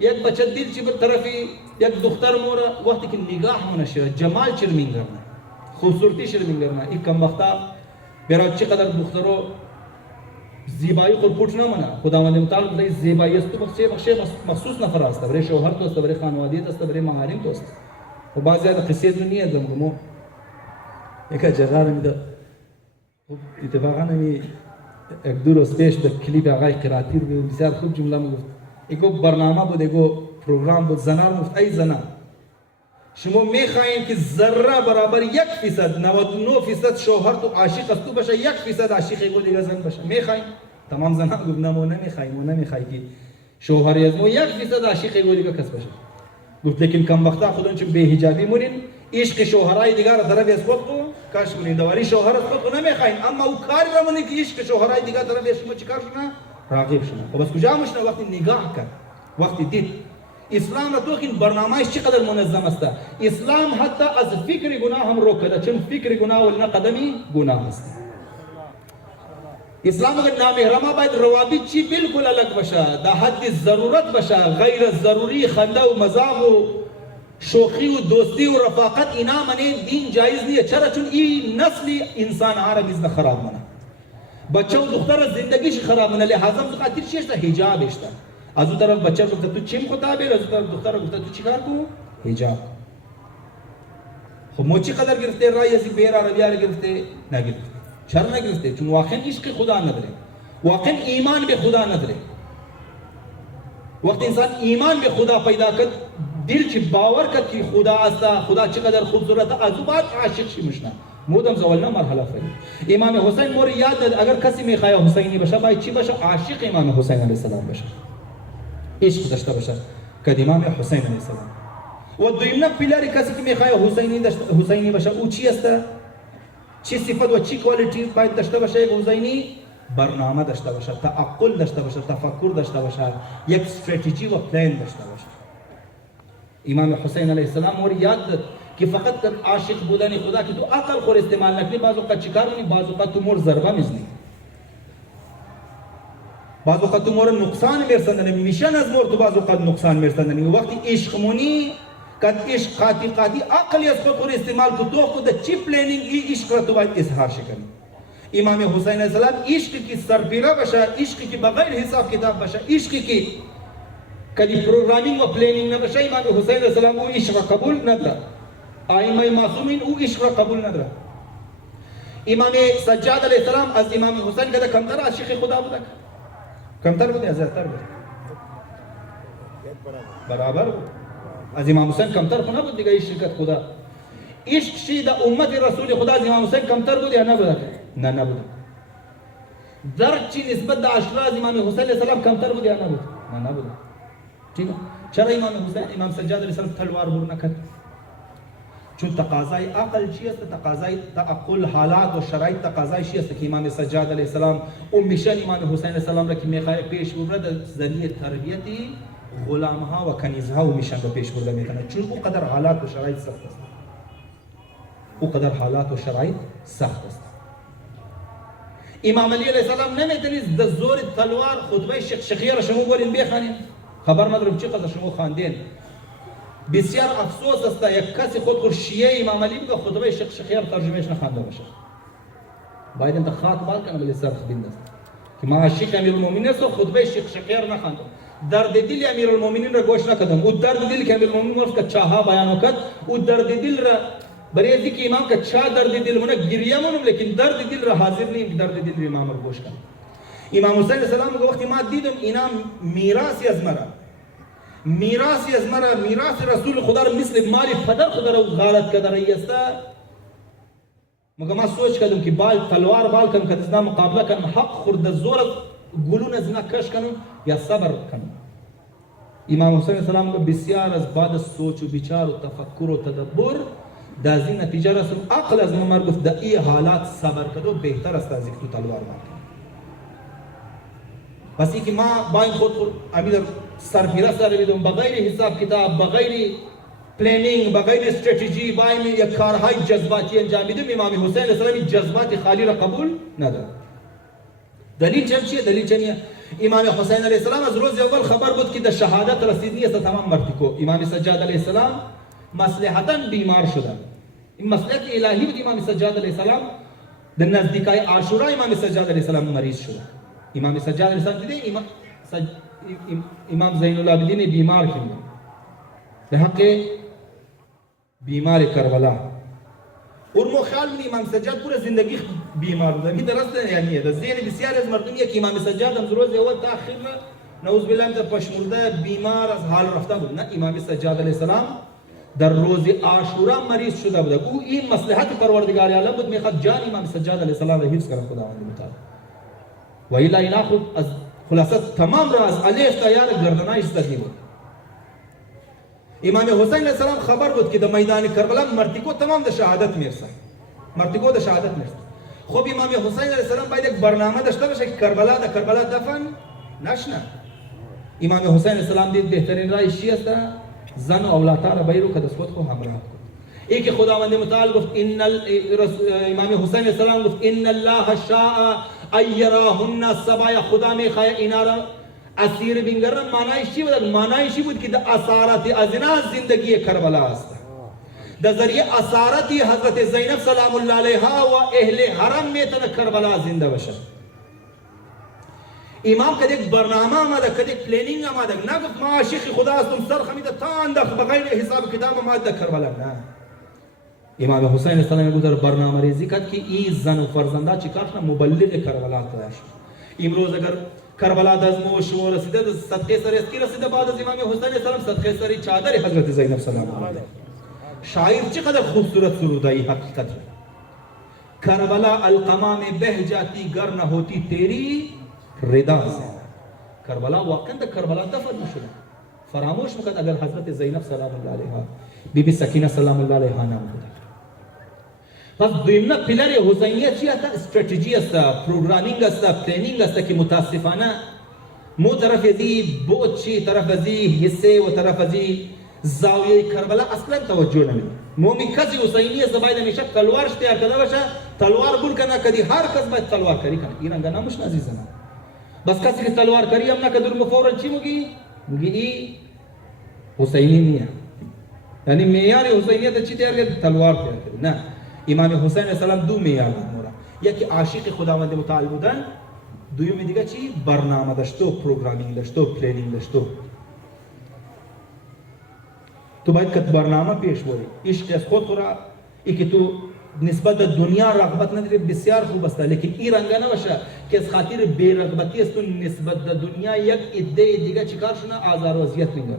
یک بچه دل چی بر طرفی یک دختر مورا وقتی که نگاه منشه جمال چرمین کرنا خوبصورتی شرمین کرنا این کم وقتا برای چقدر دخترو زیبایی خود پوچ نمونه خداوند متعال برای زیبایی است تو بخشی مخصوص نفر است برای شوهر تو است برای خانواده است برای محارم تو است و بعضی از قصه دنیا دمو یک جغار میده اتفاقا نمی یک دو روز پیش در کلیپ آقای قراتی رو بسیار خوب جمله میگفت ایگو برنامه بود ایگو پروگرام بود زنان گفت ای زنان شما میخواین که ذره برابر 1% 99% شوهر تو عاشق است تو باشه 1% عاشق ایگو دیگه زن باشه میخواین تمام زنان گفت نمو نمیخوایم و نمیخوای که شوهری از مو 1% عاشق ایگو دیگه کس باشه گفت لیکن کم وقتا خودون چون به حجابی مونین عشق شوهرای دیگر طرف از خود کو کاش کنین دواری شوهر از خود کو نمیخواین اما او کاری را مونی که عشق شوهرای دیگر طرف از شما چیکار شونه راغب شونه و بس کجا مشنا وقتی نگاه کرد وقتی دید اسلام را تو این برنامه‌اش چقدر منظم است اسلام حتی از فکر گناه هم روکده چون فکر گناه ولنا قدمی گناه است اسلام اگر نامحرمه باید روابط چی بالکل الگ باشه در حد ضرورت باشه غیر ضروری خنده و مزاح و شوخی و دوستی و رفاقت اینا منه دین جایز نیه. چرا؟ چون این نسل انسان عربی خراب منه، بچه و دختر زندگیش خراب منه. لحاظا خاطر چیست؟ حجابش ده. از اون طرف بچه گفته تو چی خطا بیل، از اون طرف دختر گفته تو چیکار کو؟ حجاب. خب ما چی قدر گرفته رای از بیر عربیه رو گرفته؟ نگرفته. چرا نگرفته؟ چون واقعا عشق خدا نداره، واقعا ایمان به خدا نداره. وقتی انسان ایمان به خدا پیدا کرد، دل چی باور کرد که خدا است، خدا چقدر خوبصورت، از اون بعد عاشق شی مشنا مودم زولنا مرحله فعلی. امام حسین مور یاد داد اگر کسی میخواد حسینی بشه باید چی باشه؟ عاشق امام حسین علیه السلام بشه، عشق داشته باشه که امام حسین علیه السلام. و دویمنا پیلاری کسی که میخواد حسینی بشه او چی است؟ چی صفت و چی کوالیتی باید داشته باشه؟ یک حسینی برنامه داشته باشه، تعقل داشته باشه، تفکر داشته باشه، یک استراتژی و پلان داشته باشه. امام حسین علیه السلام مور یاد داد که فقط عاشق بودن خدا که تو عقل خور استعمال نکنی، بعض اوقات چیکار کنی؟ بعض اوقات تو مور ضربه میزنی، بعض اوقات تو مور نقصان میرساندنی، میشن از مور تو بعض اوقات نقصان میرساندنی. وقتی عشق مونی کد عشق قاطی عقلی از خود استعمال کو تو خود چی پلانینگ ای عشق را تو باید اظهار شکنی. امام حسین علیه السلام عشقی که سربیره باشه، عشقی که بغیر حساب کتاب باشه، عشقی که کدی پروگرامینگ و پلانینگ نباشه، امام حسین علیه السلام او عشق را قبول نداره. ائمه معصومین او عشق را قبول نداره. امام سجاد علیه السلام از امام حسین کده کمتر عاشق خدا بوده؟ کمتر بوده یا زیادتر بوده؟ برابر بود. از امام حسین کمتر خو نبود دیگه عشق خدا. عشق شی د امت رسول خدا از امام حسین کمتر بود یا نبوده؟ نه نبوده. درک چی نسبت د عشره از امام حسین علیه السلام کمتر بود یا نبود؟ نه نبوده. ٹھیک ہے؟ چرا امام حسین امام سجاد علیه السلام تلوار بر نکرد؟ چون تقاضای عقل چی است؟ تقاضای تعقل حالات و شرایط تقاضای چی است که امام سجاد علیه السلام او میشن امام حسین علیه السلام را که میخواد پیش ببره ذریعه تربیتی غلامها و کنیزها و میشن رو پیش برده میکنه، چون او قدر حالات و شرایط سخت است. او قدر حالات و شرایط سخت است. امام علی علیه السلام نمیتونید د زور تلوار خطبه شقشقیه را شما برین بخوانید، خبر ندارم چقدر شما خواندین. بسیار افسوس است یک کسی خود شیعه امام علی بگه خطبه شقشقیه را ترجمهش نخوانده باشه. باید انت خاطبال کنه ولی سرخ بند است که ما عاشق امیرالمومنین است و خطبه شقشقیه را نخواندم. درد دل امیرالمومنین را گوش نکردم. او درد دل که امیرالمومنین مرد که چاها بیان کرد، او درد دل را برای ازی که امام که چا درد دل مونه گریه مونم، لیکن درد دل را حاضر نیم که درد دل را امام را گوش کنم. امام حسین علیه السلام میگه وقتی ما دیدم اینا میراثی از مرا، میراث رسول خدا را مثل مال پدر خدا را غارت کرده رایی است. مگه ما سوچ کردم که تلوار بال کنم که ازنا مقابله کنم، حق خورد زور گلون ازنا کش کنم یا صبر کنم. امام حسین علیه السلام بسیار از بعد سوچ و بیچار و تفکر و تدبر در این نتیجه رسم عقل از ما گفت در این حالات صبر کدو بهتر است از اینکه تو تلوار بال کنم. پس اینکه ما باید خود امیر سرپیرست را بدون بغیر حساب کتاب، بغیر پلانینگ، بغیر استراتژی باید یک کارهای جذباتی انجام بدیم. امام حسین علیه السلام جذبات خالی را قبول نداره. دلیل چیه؟ دلیل چیه؟ امام حسین علیه السلام از روز اول خبر بود که در شهادت رسیدنی است تمام مرتکو. امام سجاد علیه السلام مصلحتاً بیمار شدن. این مصلحت الهی بود. امام سجاد علیه السلام در نزدیکای عاشورا امام سجاد علیه السلام مریض شد. امام سجاد علیه السلام دیده امام زین العابدین بیمار کرد به حق بیمار کربلا. اور ما خیال می‌کنیم امام سجاد پورا زندگی بیمار بود. این درست یعنی در ذهن بسیاری از مردمی که امام سجاد هم روز اول تا آخر نعوذ بالله من پشمرده بیمار از حال رفته بود. نه، امام سجاد علیه السلام در روز عاشورا مریض شده بود. او این مصلحت پروردگار عالم بود، میخواد جان امام سجاد علیه السلام را حفظ کنه خداوند متعال. و الا اینا خود از خلاصه تمام را از علیش تیار گردنایش زدی بود. امام حسین علیه السلام خبر بود که در میدان کربلا مرتکو تمام در شهادت میرسه. خب امام حسین علیه السلام باید یک برنامه داشته باشه که کربلا دفن نشنه. امام حسین علیه السلام دید بهترین رای چی است؟ زن و اولادها را بیرو که دست خود همراه کن. ای که خداوند متعال گفت امام حسین علیه السلام گفت ان الله شاء ان یراهن سبع، خدا میخواد اینا را اسیر بینگرن معنایش چی بود؟ معنایش بود که در اثارات ازنا زندگی کربلا است. در ذریعه اثارات حضرت زینب سلام الله علیها و اهل حرم میتونه کربلا زنده بشه. امام کدی یک برنامه آمده، کدی یک پلانینگ آمده، نگفت ما عاشق خدا هستم سر خمیده تا انداخت بغیر حساب کتاب آمد در کربلا. نه، امام حسین علیه السلام گذر برنامه ریزی کرد که این زن و فرزنده چیکار کنه مبلغ کربلا تاش. امروز اگر کربلا دزمو شما رسیده صدقه سر اسکی رسیده بعد از امام حسین علیه السلام صدقه سری چادر حضرت زینب سلام الله علیها. شاعر چقدر خوبصورت سرود ہے حقیقت میں. کربلا القما میں بہ جاتی گر نہ ہوتی تیری ردا سے. کربلا واقعا در کربلا دفن نشده، فراموش میکرد اگر حضرت زینب سلام الله علیها بی بی سکینه سلام الله علیها نام بوده. پس دویمنا پیلر حسینیه چی است؟ استراتژی است، پروگرامینگ است، پلانینگ است که متاسفانه مو طرف ازی بود چی طرف ازی حصه و طرف ازی زاویه کربلا اصلا توجه نمیده. مومی کسی حسینیه زباید همیشه تلوارش تیار کرده باشه، تلوار بول کنه کدی هر کس باید تلوار کاری کنه. این رنگا نموش عزیزان. بس کسی که تلوار کاری هم نکرد رو فوراً چی میگی؟ میگی ای حسینی نیه. یعنی معیار حسینیت چی تیار کرد؟ تلوار تیار کرد. نه، امام حسین علیه السلام دو معیار داشت. یکی عاشق خداوند متعال بودن، دومی دیگه چی؟ برنامه داشت و پروگرامینگ داشت و پلانینگ داشت. تو باید کت برنامه پیش بری. عشق از خود خورا ای که تو نسبت به دنیا رغبت نداری بسیار خوب است، لیکن این رنگا نباشه که از خاطر بی رغبتی است تو نسبت به دنیا یک عده دیگه چیکار شونه آزار و اذیت میکنه.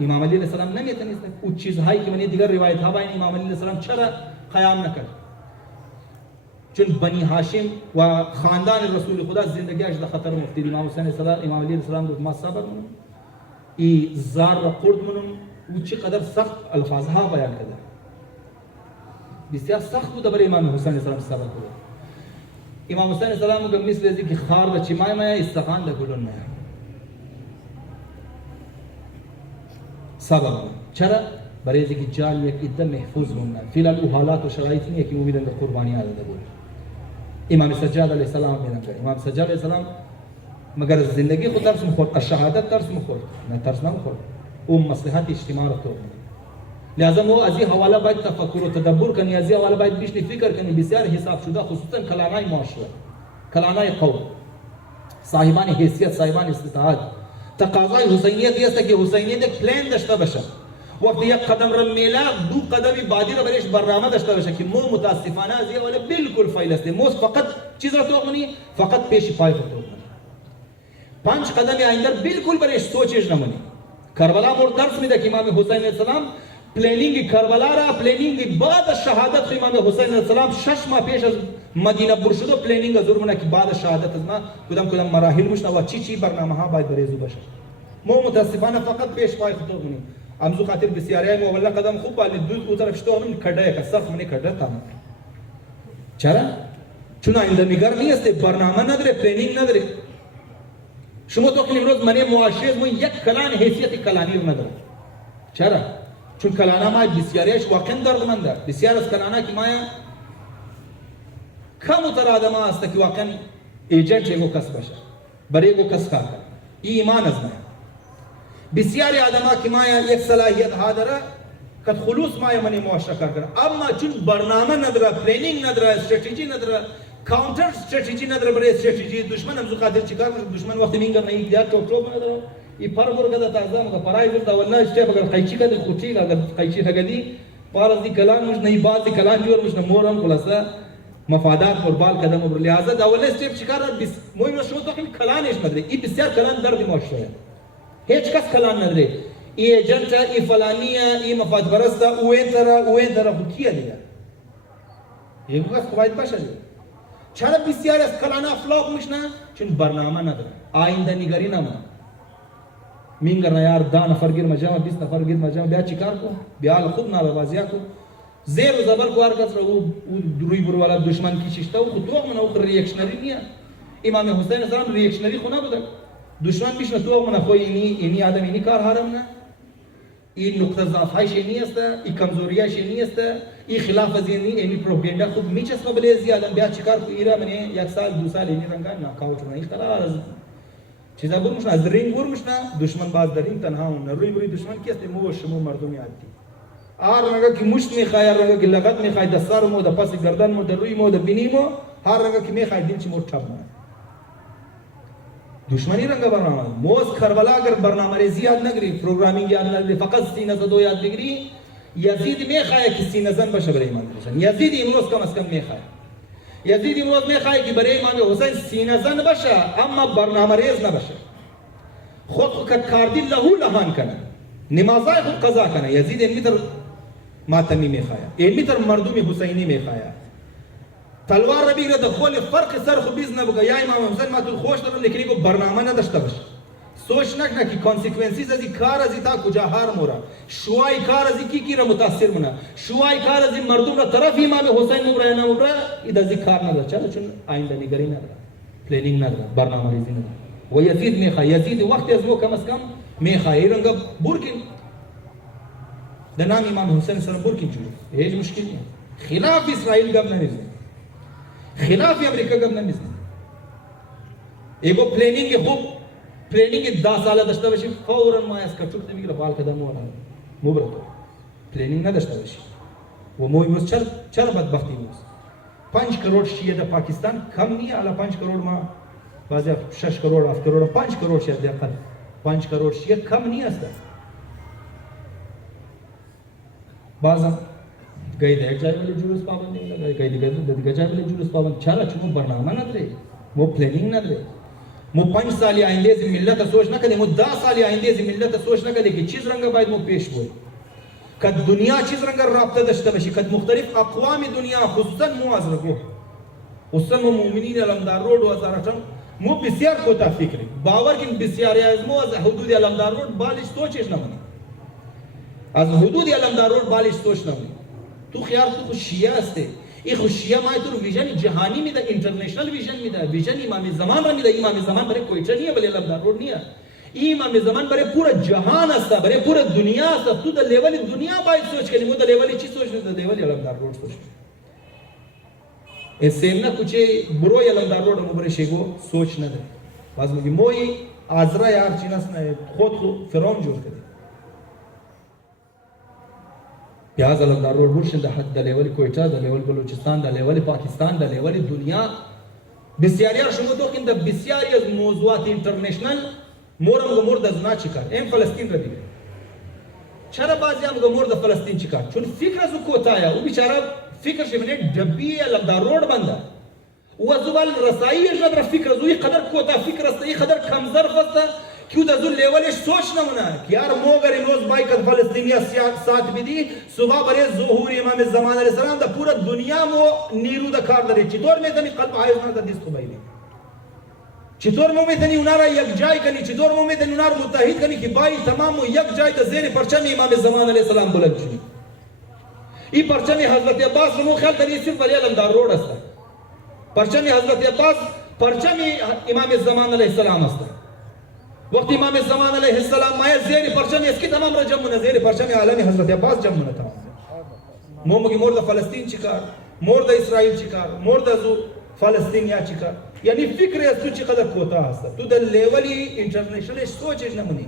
امام علی علیه السلام نمیتونست اون چیزهایی که من دیگر روایت ها با این امام علی علیه السلام چرا قیام نکرد؟ چون بنی هاشم و خاندان رسول خدا زندگیش در خطر مفتید. امام حسین علیه السلام، امام علی علیه السلام گفت ما صبر کنم ای زار و قرد منم او چقدر سخت الفاظها بیان کرده، بسیار سخت بود برای امام حسین علیه السلام صبر کرد. امام حسین علیه السلام گفت مثل ازی که خار و چمای مایا استخوان در گلون مایا. صبر چرا؟ برای ازی که جان یک عده محفوظ مونده. فعلا او حالات و شرایط نیه که امیدن در قربانی آده بود. امام سجاد علیه السلام میرم کرد. امام سجاد علیه السلام مگر زندگی خود ترس مخورد، الشهادت ترس مخورد، نه ترس نمخورد. او مصلحت اجتماع را تو لازم او از این حواله باید تفکر و تدبر کنی، از این حواله باید بیشتر فکر کنی. بسیار حساب شده خصوصا کلانای معاشره، کلانای قوم، صاحبان حیثیت، صاحبان استطاعت. تقاضای حسینیت است که حسینیت یک پلان داشته باشه. وقتی یک قدم را میلا دو قدمی بعدی را برایش برنامه داشته باشه که مو متاسفانه از این حواله بالکل فیل است. مو فقط چیز را تو کنی، فقط پیش پای خود تو کنی. 5 قدم آینده بالکل برایش سوچش نمونی. کربلا مور درس میده که امام حسین علیه السلام پلانینگ کربلا را، پلانینگ بعد از شهادت خو امام حسین علیه السلام 6 ماه پیش از مدینه برشد و پلانینگ از اون که بعد از شهادت از ما کدام مراحل مشنا و چی برنامه ها باید بریزو باشه. مو متاسفانه فقط پیش پای خود کنیم. امزو خاطر بسیاری مو ولا قدم خوب ولی دو او طرف شتو هم کډه کا صف منی کډه تا. چرا؟ چون آینده نگار نیست، برنامه نداره، پلانینگ نداره. شما تو که امروز منی معاشر مو یک کلان حیثیت کلانی رو نداره. چرا؟ چون کلانا ما بسیاریش واقعا دردمنده. بسیار از کلانا که مایا کم تر آدم است که واقعا ایجنت ایگو کس باشه، برای ایگو کس کار کنه. این ایمان از مایا. بسیاری آدم که مایا یک صلاحیت ها داره که خلوص مایا منی معاشره کار کنه. اما چون برنامه نداره، پلانینگ نداره، استراتژی نداره، کاونتر استراتژی نداره برای استراتژی دشمن هم زو قادر چیکار کنه. دشمن وقتی میگه نه یک تو نداره ای پر مرغ د تازه مګه پرای ورته والله چې بغیر قیچی کده خوټی اگر قیچی هګدی پار دي کلام مش نه باز دي کلام جوړ مش نه مورم خلاصه مفادات قربال قدم بر لہذا دا ول سټیپ چیکار بس مهم شو ته کلام نش مدري ای بسیار کلام درد معاشره هیڅ کس کلام ندري ای ایجنټ ای فلانیه ای مفاد برسته او انتر خو کیه دی یو کس باید باشه چرا بسیار از کلام افلاق مش نه چون برنامه نداره آینده نگاری نه مینگر نه یار دا نفر گیر مجمع 20 نفر گیر مجمع بیا چیکار کو بیا خوب ناوازیا کو زیر و زبر کو هر کس رو دروی بر والا دشمن کی ششته و خود تو من او ریاکشنری نیا امام حسین السلام ریاکشنری خو نه بود دشمن میشه تو من خو اینی آدم اینی کار حرام نه این نقطه ضعف شینی است این کمزوری شینی است این خلاف از این پروپاگاندا خوب میچسبه بله زیاد بیا چیکار کو ایرا من یک سال دو سال این رنگا ناکاوت نه خلاص چیزا برمش از رینگ برمش نه دشمن باز در این تنها اون روی روی دشمن کیست مو شمو مردم یاد دی هر رنگا کی مشت میخوای هر رنگا کی لغت میخوای د سر مو د پس گردن مو د روی مو د بینی مو هر رنگا کی میخوای دل چی مو ټپ دشمنی رنگ برنامه موز کربلا اگر برنامه ریزی یاد نگیری پروگرامینگ یاد نگیری فقط سینه زدو یاد بگیری یزید میخواه که سینه زن باشه برای امام حسین یزید امروز کم از کم میخواه یزید امروز میخواه که برای امام حسین سینه زن باشه اما برنامه ریز نباشه خود کاردی لهو لهان کنه نمازای خود قضا کنه یزید این میتر ماتمی میخواه این میتر مردم حسینی میخواه تلوار رو بگیره دخول فرق سر خو بیز نبگه یا امام حسین ما تو خوش دارم لیکن کو برنامه نداشته باشه سوچ نکنه که کانسیکونسیز از این کار از تا کجا هار مورا شوای کار از کی را متاثر مونه شوای کار از مردم را طرف امام حسین مبره نه مبره این از کار نداره چون آینده نگری نداره پلنینگ نداره برنامه ریزی نداره و یزید میخواد یزید وقتی از او کم از کم میخواد رنگ برکن در نام امام حسین سلام برکن جوری هیچ مشکل نیست خلاف اسرائیل گپ نمیزنه خلاف امریکا گپ نمیزنه ایگو پلنینگ خوب پلنینگ 10 ساله داشته باشی فورا ما از کچوک نمیگیره بال کدام مورا مبرد پلنینگ نداشته باشی و ما امروز چرا بدبختی امروز 5 کروڑ شیعه در پاکستان کم نیه الا 5 کروڑ ما بعضی 6 کروڑ 7 کروڑ 5 کروڑ شیعه در 5 کروڑ شیعه کم نیه است بعضم گئی دیکھ جائے والے جلوس پابند نہیں لگا گئی دیکھ جائے والے جلوس پابند چلا چون برنامه نداره مو پلنینگ نداره مو 5 سال آینده از ملت سوچ نکنه مو 10 سال آینده از ملت سوچ نکنه که چیز رنگ باید مو پیش بود که دنیا چیز رنگ رابطه داشته باشه که مختلف اقوام دنیا خصوصا مو از رگو خصوصا مو مؤمنین علمدار روड 2018 مو بسیار کوتا فکری باور کن بسیاری از مو از حدود علمدار روड بالش سوچش نمونه از حدود علمدار روड بالش سوچ نمونه تو خیال تو شیعه هسته این خو شیعه ما تو ویژن جهانی میده اینترنشنال ویژن میده ویژن امام زمان را میده امام زمان برای کویچه نیه ولی علمدار روड نیه امام زمان برای پورا جهان است برای پورا دنیا است تو در لیول دنیا باید سوچ کنی مو در لیول چی سوچ نه در لیول علمدار روड سوچ اسمنا کوچه بروی علمدار روड مو برای شیگو سوچ نده باز میگی موی ازرا یار چیناس نه خود فرعون جور کرده پیاز علمدار روड برشن در لیول کویتا در لیول بلوچستان در لیول پاکستان در لیول دنیا بسیاری شما دوکین در بسیاری از موضوعات اینترنشنال مورم گمور از نا چیکار ام فلسطین را دیگه چرا بعضی هم گمور در فلسطین چیکار چون فکر از کوتایا او بیچاره فکر شبنه دبی علمدار روड بنده و از اول رسایی جبر فکر از او قدر کوتا فکر است ای قدر کم ظرف است کیو د زول لیولش سوچ نمونه که یار موگر امروز باید فلسطینیا ساعت بدی صبح برای ظهور امام زمان علیه السلام در پورا دنیا مو نیرو د کار داره چطور میتونی قلب حایز نه دست خوبایلی چطور مو میتونی اونا را یک جای کنی چطور مو میتونی اونا را متحد کنی که باید تمام یک جای در زیر پرچم امام زمان علیه السلام بلند شدی این پرچم حضرت عباس رو خیال داری صرف برای علمدار روड است پرچم حضرت عباس پرچم امام زمان علیه السلام است وقتی امام زمان علیه السلام ما زیر پرچم اسکی تمام را جمع زیر پرچم عالمی حضرت عباس جمع تمام مو مگی مرد فلسطین چیکار مرد اسرائیل چیکار مرد از فلسطینیا چیکار یعنی فکر از تو چقدر کوتا است تو در لیولی اینترنشنال سوچش نمونی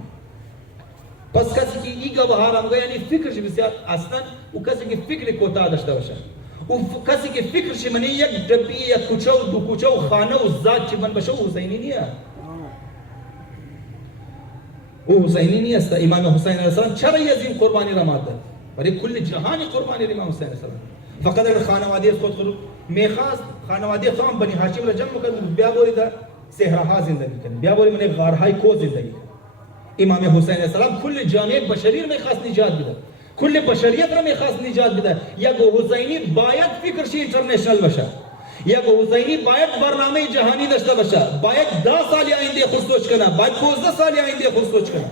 پس کسی که ایگا بهار هم یعنی فکرش بسیار اصلا او کسی که فکر کوتا داشته باشه او کسی که فکرش منی یک دبی یک کوچه و دو کوچه و خانه و ذات چی من باشه او حسینی نیه او حسینی نیست امام حسین علیه السلام چرا یزید قربانی را ماده برای کل جهانی قربانی امام حسین علیه السلام فقط اگر خانواده خود میخواست خانواده تمام بنی هاشم را جمع کرد بیا بوری در صحراها زندگی کنه بیا بوری من غارهای کو زندگی کنه امام حسین علیه السلام کل جامعه بشری را میخواست نجات بده کل بشریت را میخواست نجات بده یک حسینی باید فکرش اینترنشنال باشه یک حسینی باید برنامه جهانی داشته باشه باید 10 سال آینده خود سوچ کنه باید 15 سال آینده خود سوچ کنه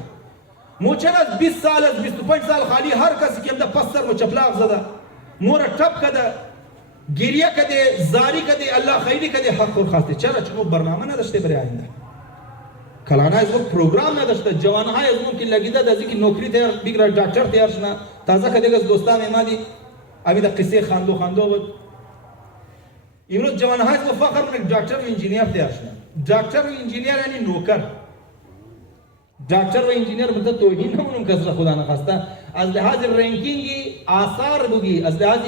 موچن از 20 سال از 25 سال خالی هر کسی که هم پستر مو چپلاق زده مور ټپ کده گریه کده زاری کده الله خیری کده حق خور خواسته چرا چون برنامه نداشته برای آینده کلانا از اون پروگرام نداشته جوانهای از اون که لگیده دازی که نوکری تیار بگیره دکتر تیار شنا تازه کدیگ از دوستان ایمادی امی دا قصه خاندو بود امروز جوانهای از فخر من دکتر و انجینیر تیار شنا دکتر و انجینیر یعنی نوکر دکتر و انجینیر مدت توهین نمونم کسر خدا نخواسته از لحاظ رنکینگی آثار بگی از لحاظ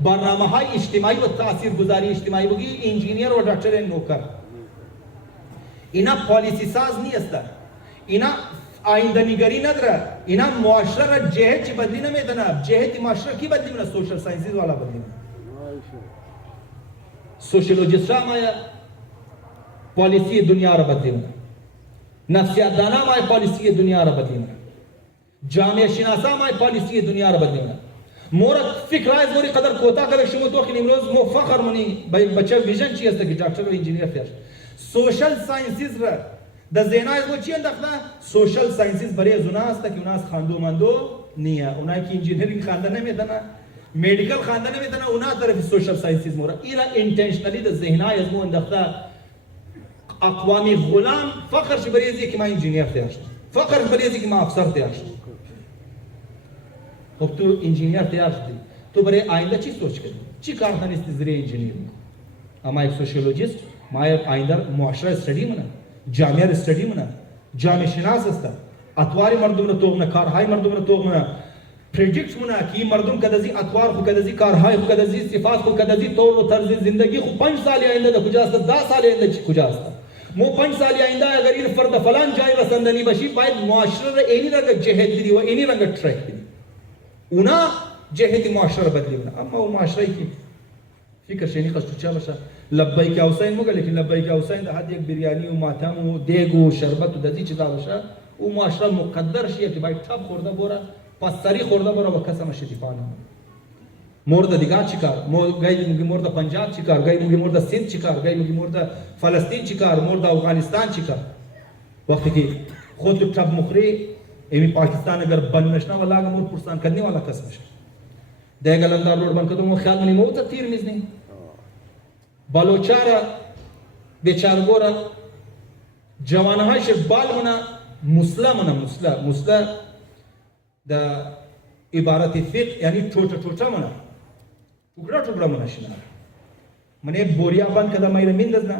برنامه های اجتماعی و تاثیر گذاری اجتماعی بگی انجینیر و دکتر نوکر اینا پالیسی ساز نیست اینا آینده نگری نداره اینا معاشره را جهت چی بدلی نمیدونه جهت معاشره کی بدلی میکنه سوشل ساینسیز والا بدلی میکنه سوشیولوژیست ها ما پالیسی دنیا را بدلی میکنه نفسیات دانا ما پالیسی دنیا را بدلی میکنه جامعه شناسا ما پالیسی دنیا را بدلی میکنه مورد فکر از موری قدر کوتا کرده شما تو که امروز مو فخر منی بچه ویژن چی است که دکتر و انجینیر فیش سوشل ساینسیز را د زینای از چی انداخته سوشل ساینسیز برای زنا است که اوناس خاندو مندو نیه اونایی که انجینیرینگ خانده نمیدونه میدیکل خانده نمیدونه اونا طرف سوشل ساینسیز مورا ایرا اینتنشنالی د زینای از مو انداخته اقوامی غلام فخر شي برای ازی که ما انجینیر تیارش فخر برای ازی که ما افسر تیارش خب تو انجینیر تیارش دی تو برای آینده چی سوچ کردی چی کار دانستی زیر انجینیر اما یک سوشیولوژیست ما آینده معاشره استدی منه جامعه استدی منه جامعه شناس است اطوار مردم رو توغنه کارهای مردم رو توغنه پردیکت منه که مردم کدازی اطوار خو کدازی کارهای خو کدازی صفات خو کدازی طور و طرز زندگی خو 5 سال آینده ده کجاست 10 سال آینده کجاست مو 5 سال آینده اگر این فرد فلان جای رساندنی بشی باید معاشره را اینی رنگ جهت بدی و اینی رنگ ترک بدی اونا جهت معاشره بدلی منه اما او معاشره کی فکر شنی قصد چه باشه لبیک حسین مگه لیکن لبیک حسین ده حد یک بریانی و ماتم و دیگ و شربت و دزی چیزا باشه او معاشره مقدر شیه که باید تب خورده بوره پس سری خورده بوره و قسم شتیفانه مورد دیگر چیکار گاهی میگه مورد پنجاب چیکار گاهی میگه مورد سند چیکار گاهی میگه مورد فلسطین چیکار مورد افغانستان چیکار وقتی که خود تب مخری امی پاکستان اگر بند نشنا ولا مور پرسان کرنے والا قسم شه دیگه لندار روड بند کدوم خیال منی موت تیر میزنی بلوچارا بیچارگورا جوانهایش بالمنا مسلا دا عبارت فقه یعنی ټوټه منا ټوکړه منا شنه منه بوریا بند کدا مایره میندزنا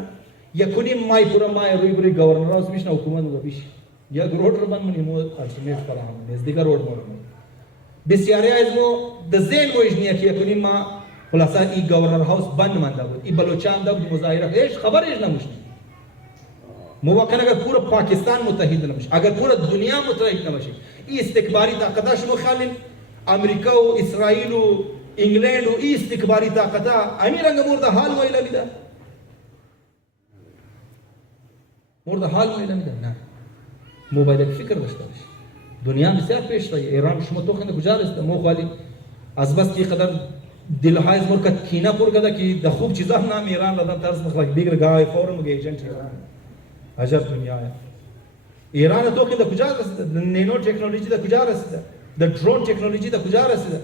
یکونی مای پورا مای روی بری گورنر اوس میشنه حکومت رو بیش یا روड رو بند منی مو الټرنیټ فراهم نزدیک روड مور بسیاری از مو د زین وجنیه که یکونی ما خلاصا ای گورنر هاوس بند مانده بود ای بلوچان دا بود مظاهره هیچ خبر ایش نموشنی موقع اگر پورا پاکستان متحد نمیشه اگر پورا دنیا متحد نمیشه ای استکباری طاقت شما خیالین امریکا و اسرائیل و انگلند و ای استکباری طاقت امی رنگ مورد حال ویلا میده مورد حال ویلا میده نه موبایل فکر داشته باش دنیا بسیار پیش رفته ایران شما تو خنده کجا رسیده مو خالی از بس کی قدر دلهای از مرکت کینه پر کده که د خوب چیزا نام ایران دادن طرز مخلق دیگر گای فورم و ایجنت ایران عجب دنیا ہے ایران تو که کجا رسیده نینو ټیکنالوژي د کجا رسیده د ډرون ټیکنالوژي د کجا رسیده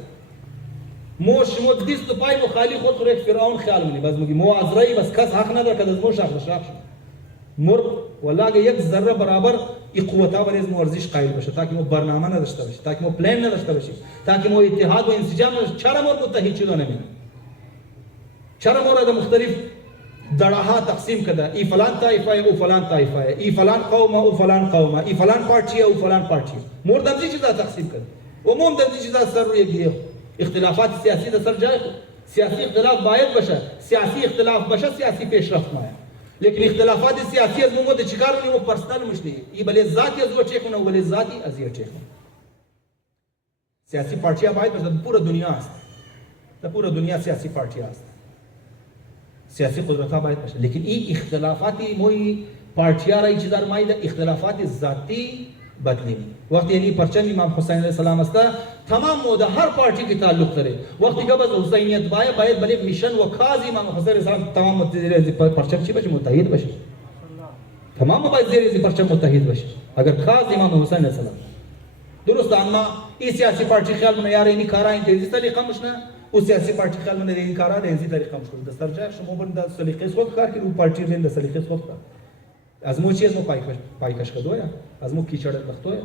مو شمو دیست پای مو خالی خود رو یک فرعون خیال منی بس میگی مو ازرای بس کس حق نداره که از مو شاخ مر ولا یک ذره برابر ای قوتا بر از ورزش قائل بشه تا که مو برنامه نداشته باشه تا که مو پلان نداشته باشه تا که مو اتحاد و انسجام چرا مو متحد شده نمیشه چرا مو را مختلف دڑاها تقسیم کده ای فلان طایفه او فلان طایفه ای فلان قوم او فلان قوم ای فلان پارتی او فلان پارتی مور دمزی چیزا تقسیم کده و موم دمزی چیزا سر روی گیه اختلافات سیاسی در سر جای خود سیاسی اختلاف باید باشه سیاسی اختلاف باشه سیاسی پیشرفت مایه لیکن اختلافات سیاسی از مومد چیکار ونی مو پرسنل مشنی ای بلی ذاتی از و چیکونه و بلی ذاتی از یه چیکونه سیاسی پارتی باید باشه پورا دنیا است در پورا دنیا سیاسی پارتی است سیاسی قدرت ها باید باشه لیکن این اختلافاتی موی پارتیا را چیزار مایده اختلافات ذاتی بدلی وقتی یعنی پرچم امام حسین علیه السلام است تمام موده هر پارتی کی تعلق داره وقتی که باز حسینیت باید بله میشن و کاز امام حسین علیه السلام تمام متحد پرچم چی باشه متحد باشه تمام باید زیر پرچم متحد باشه اگر کاز امام حسین علیه السلام درست اما این سیاسی پارتی خیال من یار اینی کارا این طریقه مشنه او سیاسی پارتی خیال من این کارا این طریقه مشکل دستر جای شما بند سلیقه خود کار که او پارتی رند سلیقه خود کار از مو چیز مو پایکش کدویا از مو کیچړ وختویا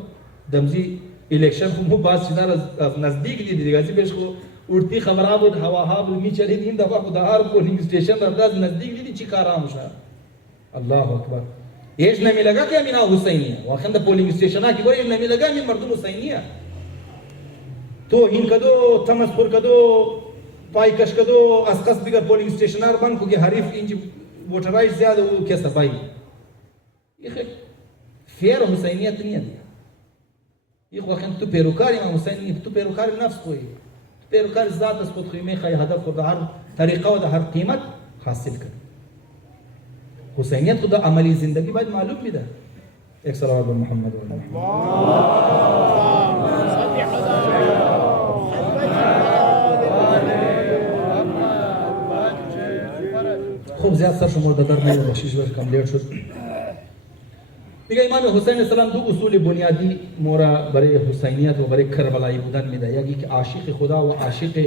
دمزی الیکشن خو مو باز شدار از نزدیک دیگه ازی بهش خو اورتی خبرها بود هواها بود میچلید این دفعه خود هر پولینگ स्टेशन در نزدیک دیدی چی کارا مشه الله اکبر ایش نمی لگا که امینا حسینیه واخند پولینگ स्टेशन کی بری نمی لگا امین مردم حسینیه تو این کدو تمسخر کدو پایکش کدو از قصد دیگر پولینگ स्टेशन بند کو که حریف اینج ووټرایز زیاده او کیسه پای یخ فیر حسینیت نیه یخ واخند تو پیروکاری ما حسینی تو پیروکاری نفس کوی پیروکار ذات از خود خیمه خواهی هدف خود هر طریقه و هر قیمت حاصل کرد حسینیت خود عملی زندگی باید معلوم میده ایک صلوات بر محمد و خوب زیاد سر شمار در نیم بخشیش باید کمپلیٹ شد دیگه امام حسین السلام دو اصول بنیادی مورا برای حسینیت و برای کربلایی بودن میده یکی که عاشق خدا و عاشق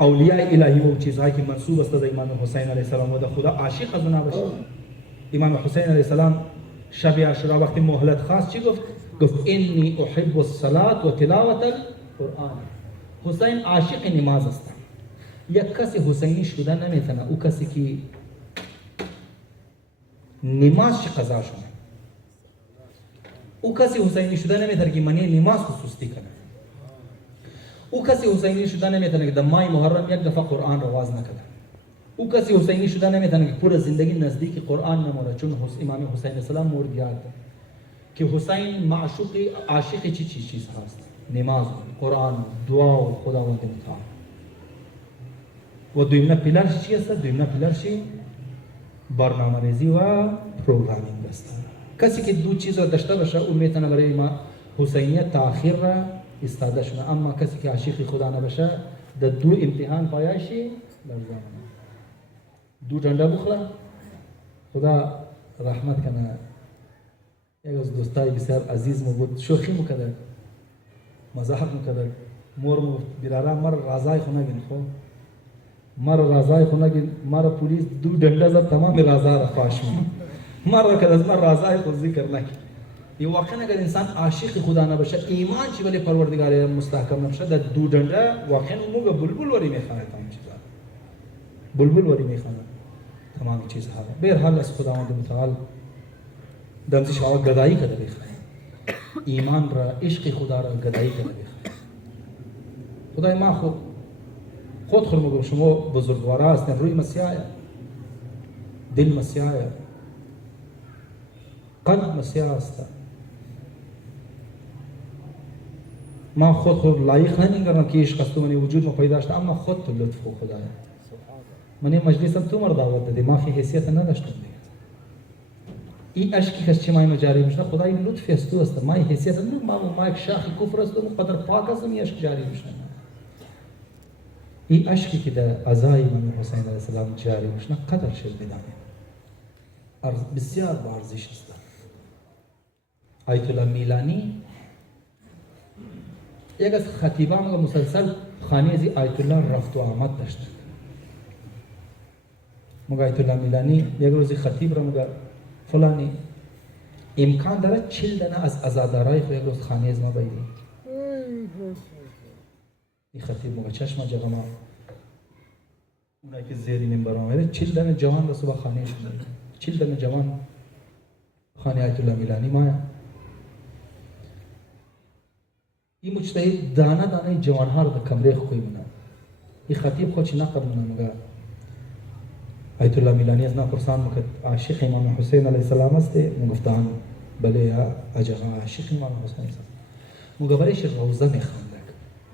اولیاء الهی و چیزهایی که منسوب است به امام حسین علیه السلام و در خدا عاشق از اونها باشه امام حسین علیه السلام شب عاشورا وقتی مهلت خاص چی گفت انی احب الصلاة و تلاوت القرآن حسین عاشق نماز است یک کسی حسینی شدن نمیتونه او کسی که نماز چی قضا شونه او کسی حسینی شده نمیتونه که منی نماز خصوصی کنه او کسی حسینی شده نمیتونه که در ماه محرم یک دفعه قرآن رو واز نکنه او کسی حسینی شده نمیتونه که پورا زندگی نزدیک قرآن نمونه چون امام حسین السلام مورد یاد که حسین معشوق عاشق چی چیز هست نماز قرآن دعا و خداوند متعال و دویمنا پیلر چی است دویمنا پیلر چی برنامه‌ریزی و پروگرامینگ است کسی که دو چیز را داشته باشه او میتونه برای ما حسینیت تأخیر را استاده شونه اما کسی که عاشق خدا نباشه در دو امتحان پایشی لرزانه دو ډنډه بخوره خدا رحمت کنه یک از دوستای بسیار عزیز مو بود شوخی میکرد مزاح میکرد مور مو برارا مر رازای خونه گین خو مر رازای خونه گین مر پولیس دو ډنډه ز تمام رازا را فاش مر کده از مر رازای خو ذکر نکی یہ واقعا اگر انسان عاشق خدا نباشه ایمان چی ولی پروردگار مستحکم نباشه در دو ډنډه واقعا موږ بلبل وری میخوانه تمام چیزا بلبل وری میخوانه تمام چیزها به هر حال از خداوند متعال دمزی شما گدایی کرده بخواهیم ایمان را عشق خدا را گدایی کرده بخواهیم خدای ما خود میگم شما بزرگوارا هستین روی مسیحه دل مسیحه قلب مسیح است ما خود لایق نمیگم که عشق است منی وجود ما پیدا شده اما خود تو لطف خدایا منی مجلسم تو مرا دعوت دادی ما فی حیثیت نداشتم این اشکی که چه ماینو جاری میشه خدای لطف است تو است ما حیثیت نه ما یک شاخ کفر است و قدر پاک است می اشک جاری میشه این اشکی که در ازای امام حسین علیه السلام جاری میشه قدر شد بدانید بسیار ارزش است آیت الله میلانی یک از خطیبان مسلسل خانه زی آیت الله رفت و آمد داشت مگه آیت الله میلانی یک روزی خطیب را مگه فلانی امکان داره 40 دانه از عزادارای خو یک روز خانه از ما بیایی این خطیب مگه چشم جگه ما اونایی که زیری منبر آمده 40 دانه جوان را صبح خانه شده 40 دانه جوان خانه آیت الله میلانی ما این مجتهد دانه دانه جوان ها رو در کمره خوی مونه این خطیب خود چی نقل مونه مگه آیت الله میلانی از ناپرسان مکد عاشق امام حسین علیه السلام است مگفتان بله اجاقا عاشق امام حسین است مگه برایش روزه میخواند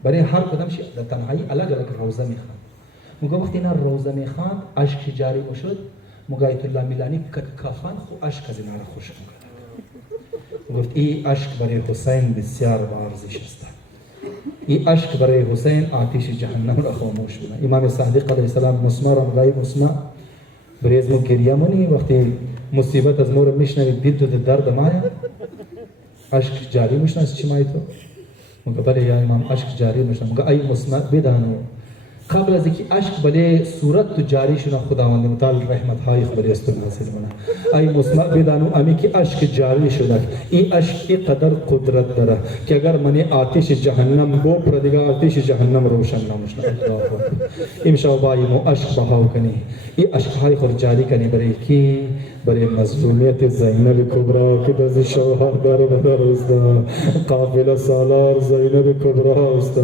برای هر کدامش در تنهایی الگ الگ روزه میخواند مگه وقتی اینا روزه میخواند اشک جاری شد مگه آیت الله میلانی کافان خو اشک از اینا را خوش میکرد گفت این اشک برای حسین بسیار با ارزش است این اشک برای حسین آتش جهنم را خاموش کنه امام صادق علیه السلام مسمع را مگای مسمع برای از مو گریه منی وقتی مصیبت از مور میشنوید دل تو درد مایا اشک جاری میشنه از چی مایی تو مگه بله یا امام اشک جاری میشنه مگه ای مسمع بدانو قبل از اینکه عشق بله صورت تو جاری شنا خداوند متعال رحمت های بله است نازل منا ای مسمع بدانو امی که عشق جاری شده این عشق قدر قدرت داره که اگر من آتش جهنم بو پر دیگه آتش جهنم روشن نموشن الله امشب بای مو عشق بهاو کنی این عشق های خود جاری کنی برای کی برای مظلومیت زینب کبرا که دز شوهر داره بدرست قافله سالار زینب کبرا است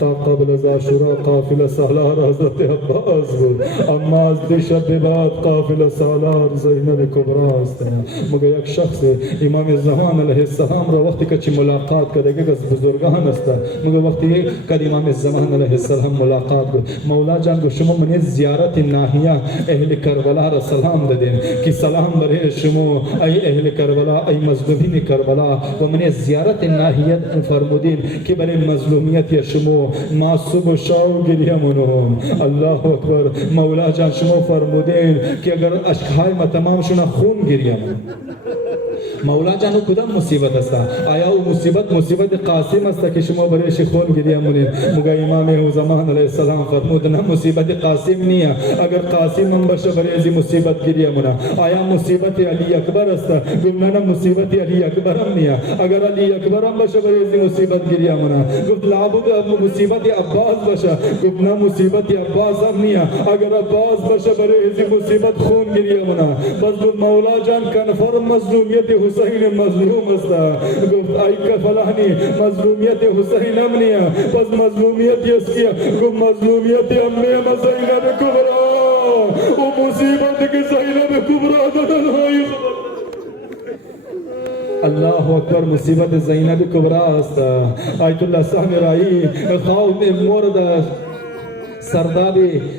تا قبل از عاشورا قافله سالار حضرت عباس بود اما از دیشب به بعد قافله سالار زینب کبرا است مگر یک شخص امام زمان علیه السلام را وقتی که چی ملاقات کرده از بزرگان است مگر وقتی که امام زمان علیه السلام ملاقات کرد مولا جان گفت شما من زیارت ناحیه اهل کربلا را سلام دادین که سلام برای شما ای اهل کربلا ای مظلومین کربلا و من زیارت ناحیه فرمودین که برای مظلومیت شما ما صبح شاو گریه منهم الله اکبر مولا جان شما فرمودین که اگر اشکهای ما تمام شنا خون گریه من مولا جانو کدام مصیبت است آیا او مصیبت قاسم است که شما برایش خون گریه منید مگه امام زمان علیه السلام فرمود نه مصیبت قاسم نیه اگر قاسم هم باشه برای مصیبت گریه منا آیا مصیبت علی اکبر است گفت نه مصیبت علی اکبر هم نیه اگر علی اکبر هم باشه برای مصیبت گریه منا گفت لابد مصیبت عباس باشه گفت نه مصیبت عباس هم نیه اگر عباس باشه برای مصیبت خون گریه منا بس مولا جان کنفرم مظلومیت حسین مظلوم است گفت ای که فلانی مظلومیت حسین هم نیه پس مظلومیت است که گفت مظلومیت امه زینب کبرا و مصیبت که زینب کبرا دادن الله اکبر مصیبت زینب کبرا است آیت الله سامرایی خواب مورد سردار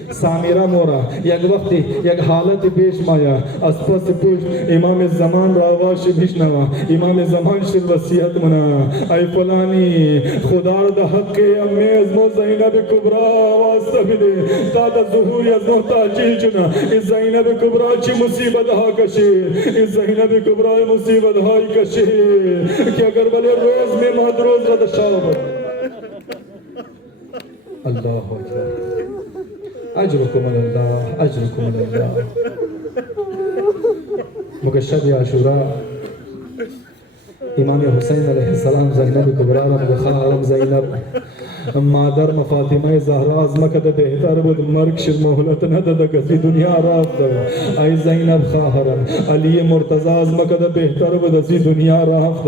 سامیرا مورا یک وقتی یک حالت پیش مایا از پس پشت امام زمان را آواز میشنوا امام زمان شد وصیت منا ای فلانی خدا را ده حق امی از مو زینب کبرا آواز بده تا ده ظهور از مو تاجیل جنا این زینب کبرا چی مصیبت ها کشی این زینب کبرا مصیبت های کشی که اگر بله روز میں مادروز را دشاو الله اکبر اجرکم الله مگر شب عاشورا امام حسین علیه السلام زینب کبرا را مگر خواهرم زینب مادر فاطمه زهرا از مکه بهتر بود مرگ شد مهلت نداده کسی دنیا رفت ای زینب خواهرم علی مرتضی از مکه بهتر بود از دنیا رفت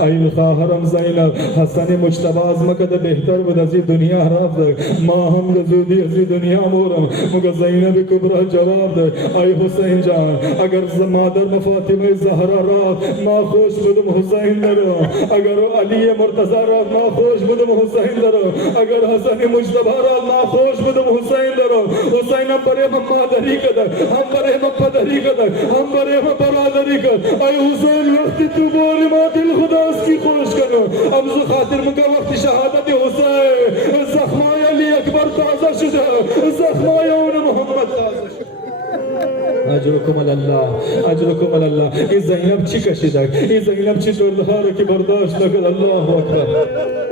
ای خواهرم زینب حسن مجتبی از مکه بهتر بود از دنیا رفت ما هم زودی از دنیا مورم مگر زینب کبرا جواب ده ای حسین جان اگر مادر فاطمه زهرا رفت ما خوش بودم حسین درو اگر علی مرتضی رفت ما خوش بودم حسین درو اگر حسن مجتبی را ما خوش بودم حسین درو حسین هم برای ما مادری کدر هم برای ما پدری کدر هم برای ما برادری کدر ای حسین وقتی تو باری ما دل خداست کی خوش کنو اب زو خاطر مگه وقتی شهادت حسین زخمای علی اکبر تازه شده زخمای اون محمد تازه شده اجرکم الله این زینب چی کشیده این زینب چی دردها رو که برداشت نکرد الله اکبر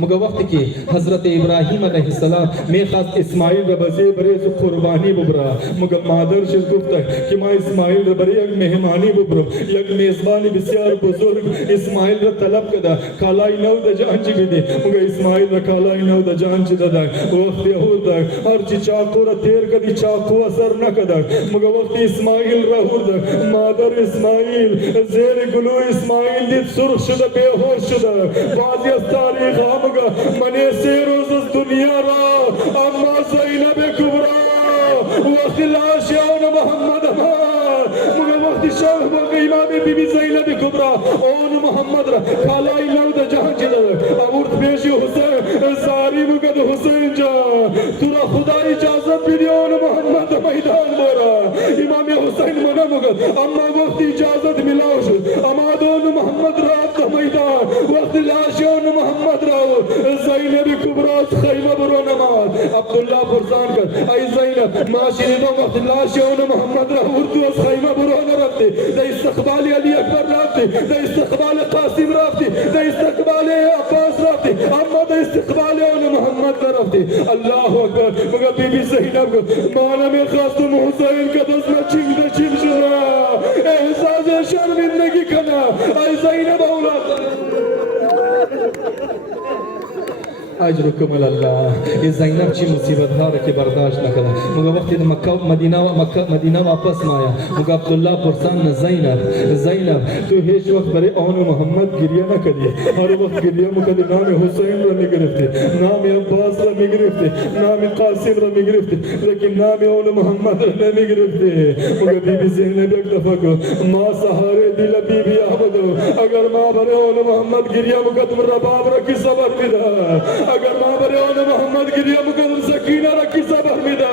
مگر وقتی که حضرت ابراهیم علیه السلام میخواست اسماعیل را برای قربانی ببره مگر مادرش گفت که ما اسماعیل را برای یک مهمانی ببرم یک میزبان بسیار بزرگ اسماعیل را طلب کرده کالای نو د جانچی بده مگر اسماعیل را کالای نو د جانچی داده وقتی هورد هر چی چاقو را تیر کردی چاقو اثر نکرد مگر وقتی اسماعیل را هورد مادر اسماعیل زیر گلو اسماعیل دید سرخ شده بیهوش شده بعضی از تاریخ مگه من سه روز از دنیا را اما زینب کبرا وقتی لاش اون محمد مگه وقتی شاه مگه امام بی بی زینب کبرا اون محمد را کالای نو د جهان چی داده امورت پیشی حسین زاری مگه حسین جان تو را خدا اجازت بیدی اون محمد میدان بورا امام حسین منا مگه اما وقتی اجازت ملاو شد اما دون محمد را میدان وقتی لاش اون محمد را زینب کبرا خیمه برو نماز عبدالله پرسان کرد ای زینب ما شنیدم وقتی لاش اون محمد را اردو از خیمه برو نرفتی در استقبال علی اکبر رفتی در استقبال قاسم رفتی در استقبال عباس رفتی اما در استقبال اون محمد جهاد نرفته. الله اکبر. مگه بیبی زینب مالا میخواستم حسین که دست نچین شده احساس شرمندگی کنه. ای زینب اولاد اجرکم الله. یہ زینب چی مصیبت ها را که برداشت نکرده. مگه وقتی مدینه واپس مایا مگه عبدالله پرسان زینب تو هیچ وقت برای آن محمد گریه نکردی؟ هر وقت گریه میکردی نام حسین را میگرفتی، نام عباس را میگرفتی، نام قاسم را میگرفتی، لیکن نام آن محمد را نمیگرفتی. مگه بیبی زینب یک دفعه گفت ما سهاره دل بیبی احمدو اگر ما برای آن محمد گریه میکردم رباب را کی صبر میده؟ اگر ما برای آن محمد گریه میکردم سکینه را کی صبر میده؟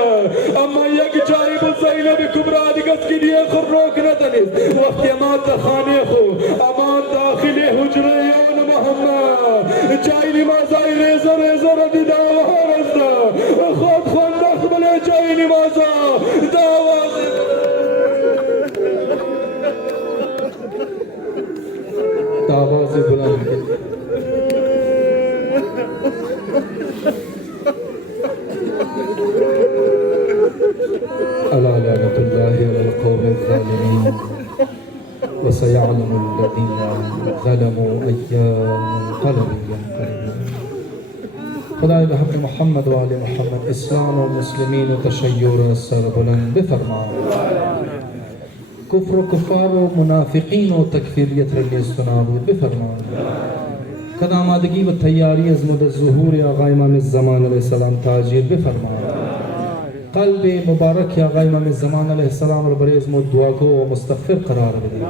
اما یک جای بود زینب کبرا دیگه گریه خود روک ندانست. وقتی ما در خانه خو اما داخل حجره آن محمد جای نمازای ریزه را دیده و هرسته خود خواندخ بله جای نمازا دعوت دعواز بلند ألا لعنة الله على القوم الظالمين وسيعلم الذين ظلموا أيام انقلب ينقلبون. خدای به حق محمد و آل محمد اسلام و مسلمین و تشیع سر بلند بفرما. کفر و کفار و منافقین و تکفیریت را نیست و نابود بفرما. کد آمادگی و تیاری از مد ظهور آقای امام الزمان علیه السلام تاجیر بفرما. قلب مبارک آقای امام الزمان علیه السلام را برای از مد دعاگو و مستغفر قرار بده.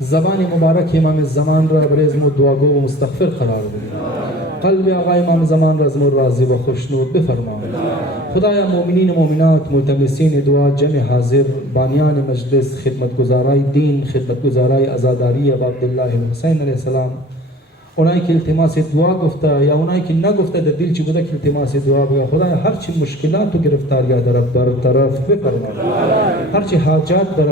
زبان مبارک امام الزمان را برای از مد دعاگو و مستغفر قرار بده. قلب آقای امام زمان را از مد راضی و خوشنود بفرما. خدایا مؤمنین و مؤمنات ملتمسین دعا جمع حاضر بانیان مجلس خدمتگزارای دین خدمتگزارای عزاداری ابا عبدالله حسین علیه السلام اونایی که التماس دعا گفته یا اونایی که نگفته در دل چی بوده که التماس دعا بگه خدایا هرچی مشکلات و گرفتاریات در برطرف بفرما. هرچی حاجات در